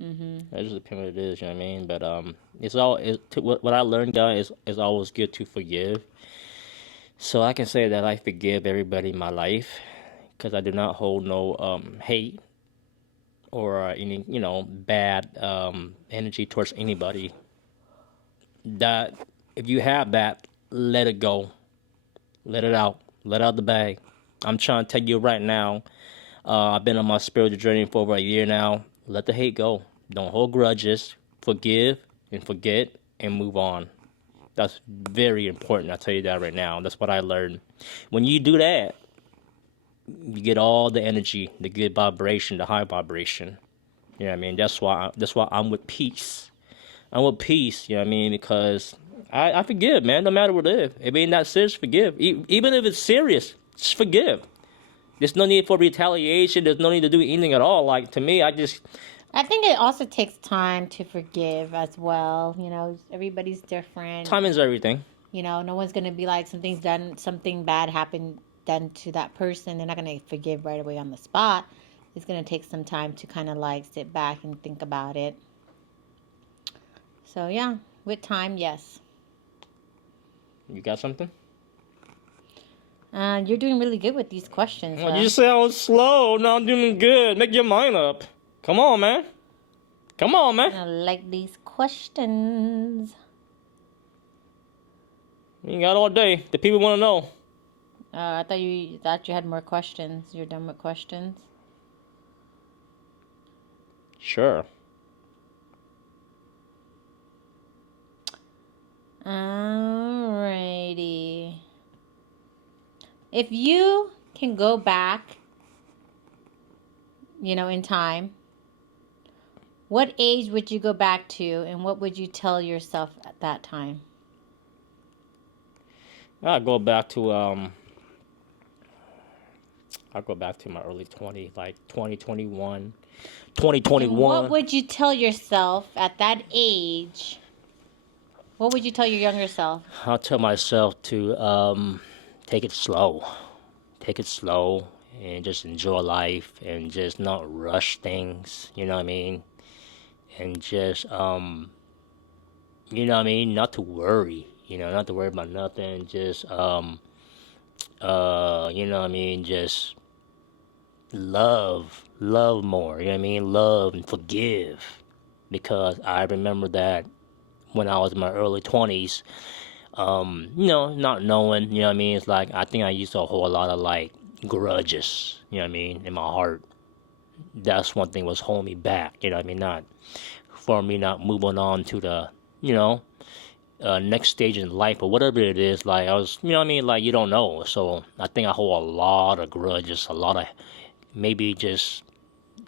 Mm-hmm. It just depends what it is, you know what I mean? But what I learned, guys, is always good to forgive. So I can say that I forgive everybody in my life because I do not hold no hate or any bad energy towards anybody. That if you have that, let it go, let it out the bag. I'm trying to tell you right now. I've been on my spiritual journey for over a year now. Let the hate go. Don't hold grudges. Forgive and forget and move on. That's very important. I'll tell you that right now. That's what I learned. When you do that, you get all the energy, the good vibration, the high vibration. You know what I mean? That's why I'm with peace. I'm with peace, you know what I mean? Because I forgive, man, no matter what it is. If it ain't that serious, forgive. Even if it's serious, just forgive. There's no need for retaliation. There's no need to do anything at all. Like, to me, I think it also takes time to forgive as well. Everybody's different. Time is everything. No one's going to be like something bad happened done to that person. They're not going to forgive right away on the spot. It's going to take some time to kind of like sit back and think about it. So, yeah, with time, yes. You got something? You're doing really good with these questions. Well, you just say I was slow. Now I'm doing good. Make your mind up. Come on, man. I like these questions. You got all day. The people want to know. I thought you had more questions. You're done with questions? Sure. Alrighty. If you can go back, in time, what age would you go back to, and what would you tell yourself at that time? I'll go back to my early 20s, like 2021. And what would you tell yourself at that age? What would you tell your younger self? I'll tell myself to take it slow, and just enjoy life, and just not rush things. You know what I mean? And just not to worry. You know, not to worry about nothing. Just you know what I mean? Just love more. You know what I mean? Love and forgive. Because I remember that when I was in my early 20s, you know, not knowing, you know what I mean? It's like, I think I used to hold a lot of, like, grudges, you know what I mean, in my heart. That's one thing was holding me back, you know what I mean? Not, for me not moving on to the, you know, next stage in life or whatever it is. Like, I was, you know what I mean? Like, you don't know. So, I think I hold a lot of grudges, a lot of, maybe just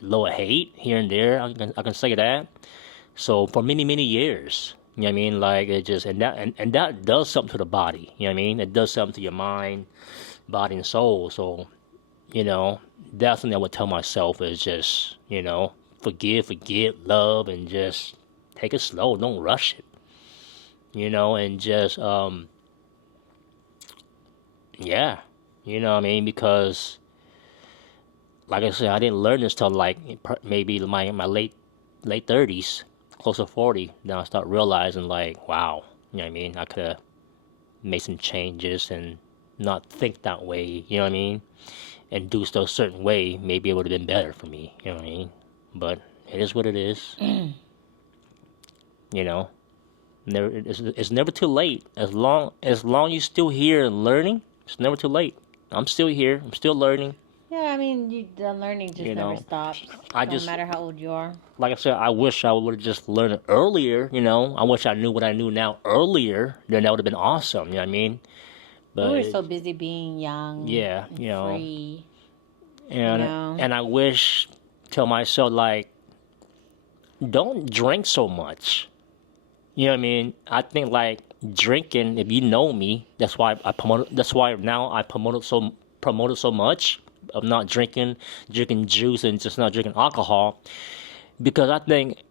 little hate here and there. I can say that. So, for many years, you know what I mean? Like, it just, and that does something to the body, you know what I mean? It does something to your mind, body, and soul. So, you know, that's something I would tell myself is just, you know, forgive, forget, love, and just take it slow. Don't rush it, you know, and just, yeah, you know what I mean? Because, like I said, I didn't learn this till like maybe my late 30s, close to 40. Then I start realizing like, wow, you know what I mean? I could have made some changes and not think that way, you know what I mean? And do stuff a certain way. Maybe it would have been better for me, you know what I mean? But it is what it is. You know, it's never too late. As long you're still here and learning, it's never too late. I'm still here. I'm still learning. Yeah, I mean, the learning just never stops. No matter how old you are. Like I said, I wish I would have just learned it earlier, you know. I wish I knew what I knew now earlier. Then that would have been awesome, you know what I mean? But we were so busy being young. Yeah, and you know. Free. And, you know? And I wish, tell myself, like, don't drink so much. You know what I mean? I think, like, drinking, if you know me, that's why now I promote it so much. Of not drinking juice and just not drinking alcohol, because I think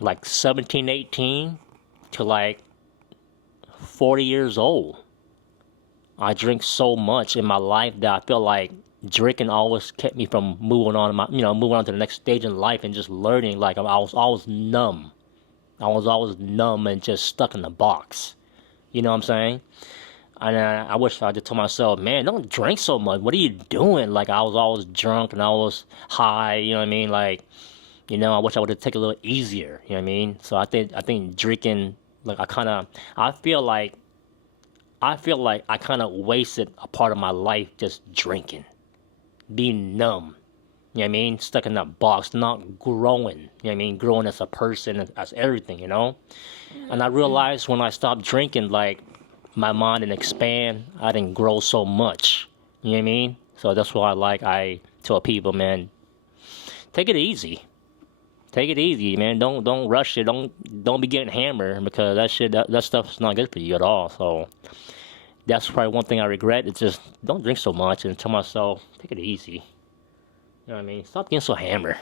like 17, 18 to like 40 years old, I drink so much in my life that I feel like drinking always kept me from moving on to the next stage in life and just learning. Like I was always numb. I was always numb and just stuck in the box. You know what I'm saying? And I wish I just told myself, man, don't drink so much. What are you doing? Like, I was always drunk and I was high, you know what I mean? Like, you know, I wish I would have taken it a little easier, you know what I mean? So I think drinking, like, I feel like I kind of wasted a part of my life just drinking, being numb, you know what I mean? Stuck in that box, not growing, you know what I mean? Growing as a person, as everything, you know? And I realized when I stopped drinking, like, my mind didn't expand. I didn't grow so much. You know what I mean? So that's why I tell people, man, take it easy. Take it easy, man. Don't rush it. Don't be getting hammered, because that stuff's not good for you at all. So that's probably one thing I regret. It's just don't drink so much, and tell myself, take it easy. You know what I mean? Stop getting so hammered.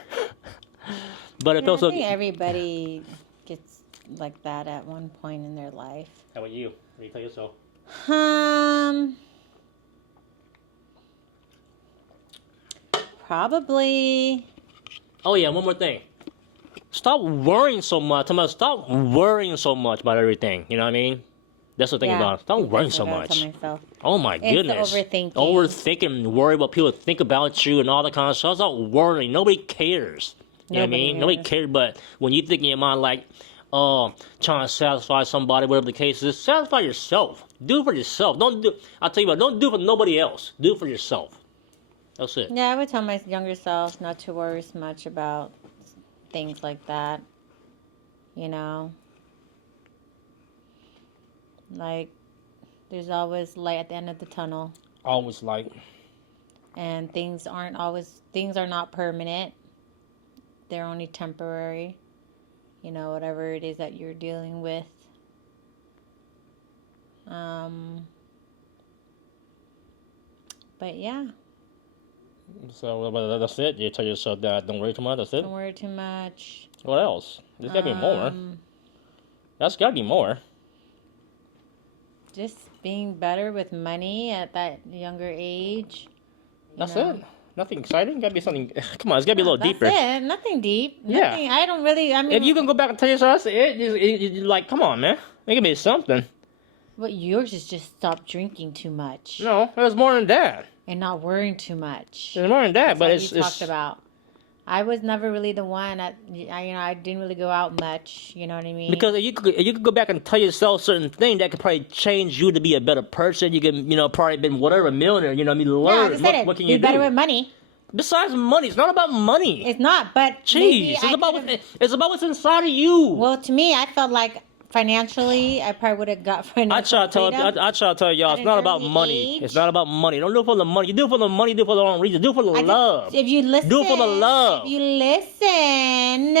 But it feels I think everybody gets like that at one point in their life. How about you? What do you tell yourself? Probably. Oh yeah, one more thing. Stop worrying so much. Stop worrying so much about everything. You know what I mean? That's the thing about it. Stop worrying so much. Oh my goodness. Overthinking, worry what people think about you and all that kind of stuff. Stop worrying. Nobody cares. You know what I mean? Nobody cares. But when you think in your mind like, trying to satisfy somebody, whatever the case is, satisfy yourself. Do it for yourself. I'll tell you what, don't do it for nobody else. Do it for yourself. That's it. Yeah, I would tell my younger self not to worry so much about things like that. You know? Like, there's always light at the end of the tunnel. Always light. And things are not permanent. They're only temporary. You know, whatever it is that you're dealing with. But yeah. So that's it. You tell yourself that don't worry too much. That's it. Don't worry too much. What else? There's gotta be more. That's gotta be more. Just being better with money at that younger age. That's it. Nothing exciting. Gotta be something. Come on, it's gotta be a little deeper. That's it. Nothing deep. Yeah. Nothing, I don't really. I mean, if you can go back and tell yourself that's it, like, come on, man. It can be something. But yours is just stop drinking too much No, there's more than that. and not worrying too much. There's more than that, That's but what it's you talked about. I was never really the one. I didn't really go out much. You know what I mean? because if you could go back and tell yourself certain things that could probably change you to be a better person. You can, probably been whatever millionaire. You know, what I mean, yeah, learn I said what can be you better do. with money. Besides money, it's not about money. It's not, but maybe Jeez, I it's about what's inside of you. Well, to me, I felt like financially, I probably would have got financial I try to tell y'all, at it's an not about early money. age. It's not about money. Don't do it for the money. You do it for the money. You do it for the wrong reason. Do it for the love. If you listen, Do it for the love. If you listen,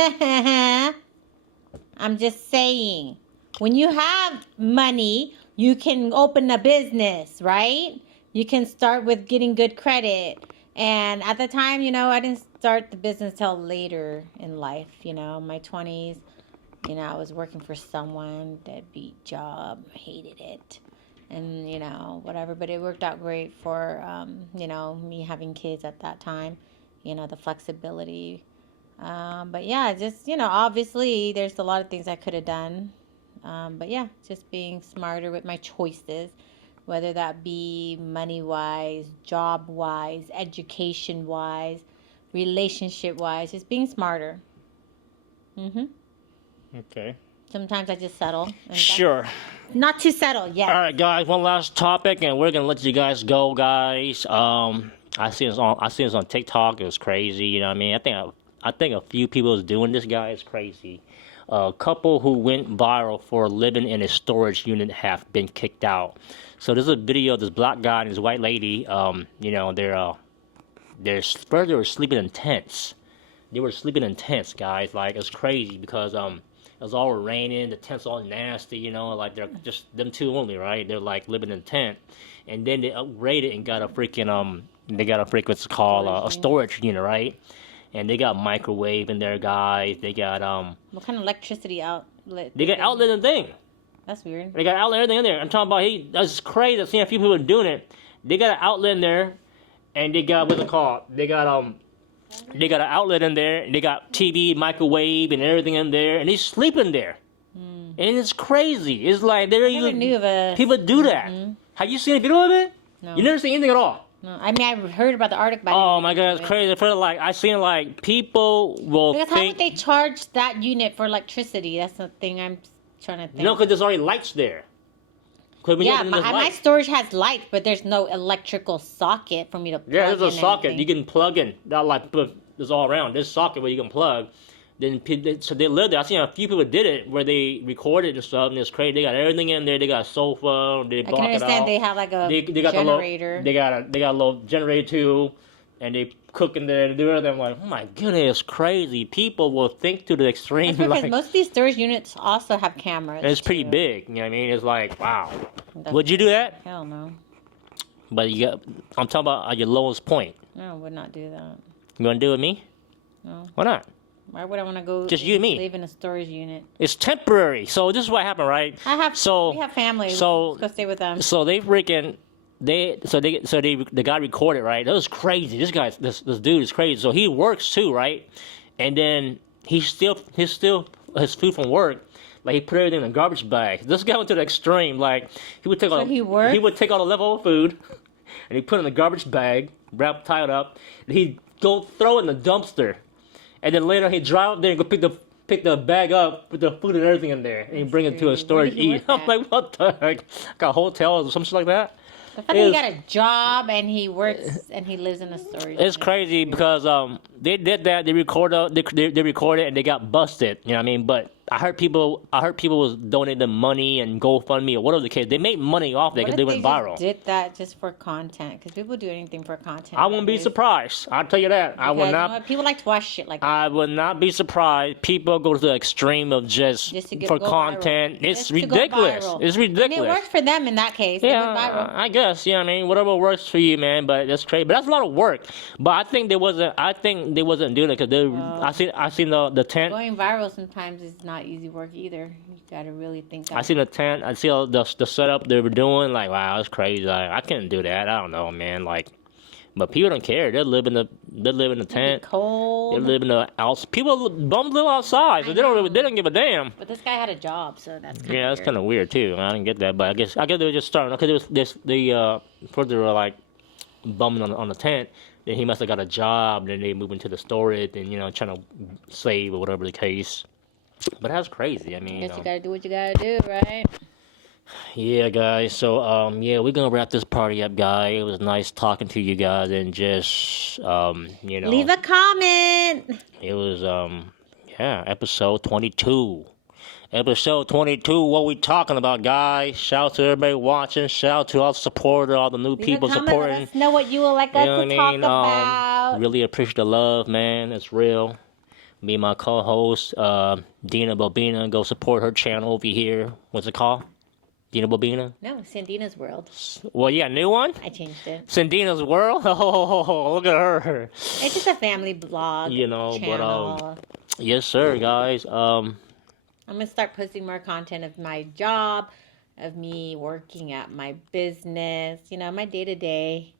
I'm just saying, when you have money, you can open a business, right? You can start with getting good credit. And at the time, I didn't start the business till later in life, my 20s. I was working for someone, deadbeat job, hated it. And, whatever. But it worked out great for, me having kids at that time, the flexibility. But yeah, just, obviously there's a lot of things I could have done. But yeah, just being smarter with my choices, whether that be money-wise, job-wise, education-wise, relationship-wise, just being smarter. Okay. Sometimes I just settle. And that's Sure. not to settle, yes. All right, guys. One last topic, and we're gonna let you guys go, guys. I see this on TikTok. It was crazy. You know what I mean? I think a few people is doing this. Guy is crazy. A couple who went viral for living in a storage unit have been kicked out. So there's a video of this black guy and this white lady. They were sleeping in tents. They were sleeping in tents, guys. Like, it's crazy because it was all raining. The tents all nasty. Like they're just them two only, right? They're like living in a tent, and then they upgraded and got a freaking what's it called a storage unit, right? And they got microwave in there, guys. They got What kind of electricity outlet? They got outlet and thing. That's weird. They got outlet everything in there. I'm talking about that's crazy. I've seen a few people doing it. They got an outlet in there, and they got what's it called? They got an outlet in there, and they got TV, microwave, and everything in there, and they sleeping there. And it's crazy. It's like I never knew of a... people do that. Have you seen a video of it? No. You never seen anything at all. No. I mean, I've heard about the article. But Oh my god, it's crazy. I seen like people will Because how think would they charge that unit for electricity? That's the thing I'm trying to think. because there's already lights there. Yeah, but my storage has lights, but there's no electrical socket for me to plug in. Yeah, there's a socket anything. you can plug in. That there's all around. There's a socket where you can plug. So they live there. I seen a few people did it where they recorded and stuff, and it's crazy. They got everything in there. They got a sofa. They I can block it understand out. they have like a They got generator. they got a little generator too, and they cook in there and do everything. I'm like, oh my goodness, crazy. People will think to the extreme. That's because Like, most of these storage units also have cameras. it's pretty too. big. You know what I mean? It's like, wow. That's- Would you do that? Hell no. But I'm talking about at your lowest point. No, I would not do that. You gonna do it with me? No. Why not? Why would I want to go Just you and me. live in a storage unit? It's temporary. So this is what happened, right? We have families. so- Let's go stay with them. So the guy recorded, right? That was crazy. This dude is crazy. So he works too, right? And then his food from work, like he put everything in a garbage bag. This guy went to the extreme. Like he would take he worked? He would take all the leftover food, and he put it in a garbage bag, tie it up, and he'd go throw it in the dumpster. And then later he'd drive up there and go pick the bag up with the food and everything in there, and he'd bring it to a storage Where did he eat. work I'm like, what the heck? Got hotels or some shit like that. The fact that he got a job and he works and he lives in a storage. It's crazy because they did that. They recorded and they got busted. You know what I mean? But I heard people was donating them money and GoFundMe or whatever the case. They made money off that because they went viral. Did that just for content? Because people do anything for content. I wouldn't be surprised. I'll tell you that. I would not. People like to watch shit like that. I would not be surprised. People go to the extreme of just Just to for go content. viral. It's Just to go ridiculous. viral. It's And ridiculous. it worked for them in that case. They went Yeah, viral. I guess. Yeah, I mean, whatever works for you, man. But that's crazy. But that's a lot of work. But I think they wasn't doing it because I seen the tent. Going viral sometimes is not easy work either. You gotta really think. I seen the tent. I see all the setup they were doing. Like, wow, it's crazy. Like, I couldn't do that. I don't know, man. Like, But people don't care. They live in the tent. Cold. They live in the outs. People bums live outside, so they don't give a damn. But this guy had a job, so that's kind Yeah, that's kind of weird too. I didn't get that, but I guess they were just starting. Okay, first they were like bumming on the tent. Then he must have got a job. Then they moved into the storage and trying to save or whatever the case. But that's crazy. I mean, Guess you gotta do what you gotta do, right? yeah, guys. So yeah, we're gonna wrap this party up, guys. It was nice talking to you guys and just Leave a comment. It was episode 22. Episode 22, what we talking about, guys? Shout out to everybody watching. Shout out to all the supporters, all the new people supporting. Let us know what you would like us to talk about. Really appreciate the love, man. It's real. Me and my co-host, Dina Bobina, go support her channel over here. What's it called? Dina Bobina? No, Sandina's World. Well, yeah, new one? I changed it. Sandina's World? Oh, look at her. It's just a family blog channel. But yes, sir, guys. I'm going to start posting more content of my job, of me working at my business, my day-to-day,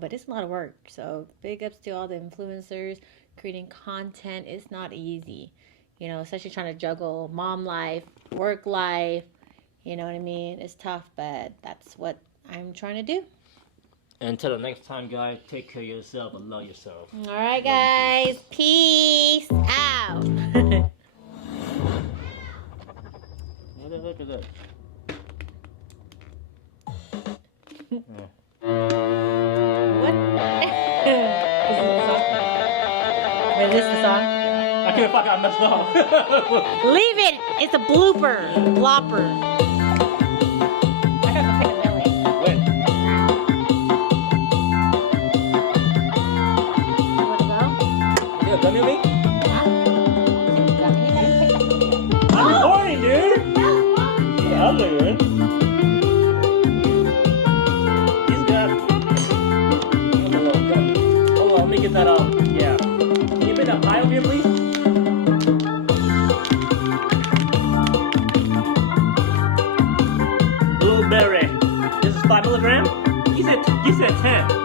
but it's a lot of work. So big ups to all the influencers. Creating content is not easy, especially trying to juggle mom life, work life, you know what I mean? It's tough, but that's what I'm trying to do. Until the next time, guys, take care of yourself and love yourself. All right, guys. Peace out. What the heck is that? What? Is this the song? I can't fuck, I messed up. Leave it. It's a blooper. Blopper. I have a pick of belly. When? You want to go? You gonna dummy me? Huh? I'm recording, dude. Yeah, I'm doing. He's got. Hold on, let me get that up. Yeah. Can you make that pie over here, please? Blueberry. This is 5 milligrams? You said 10.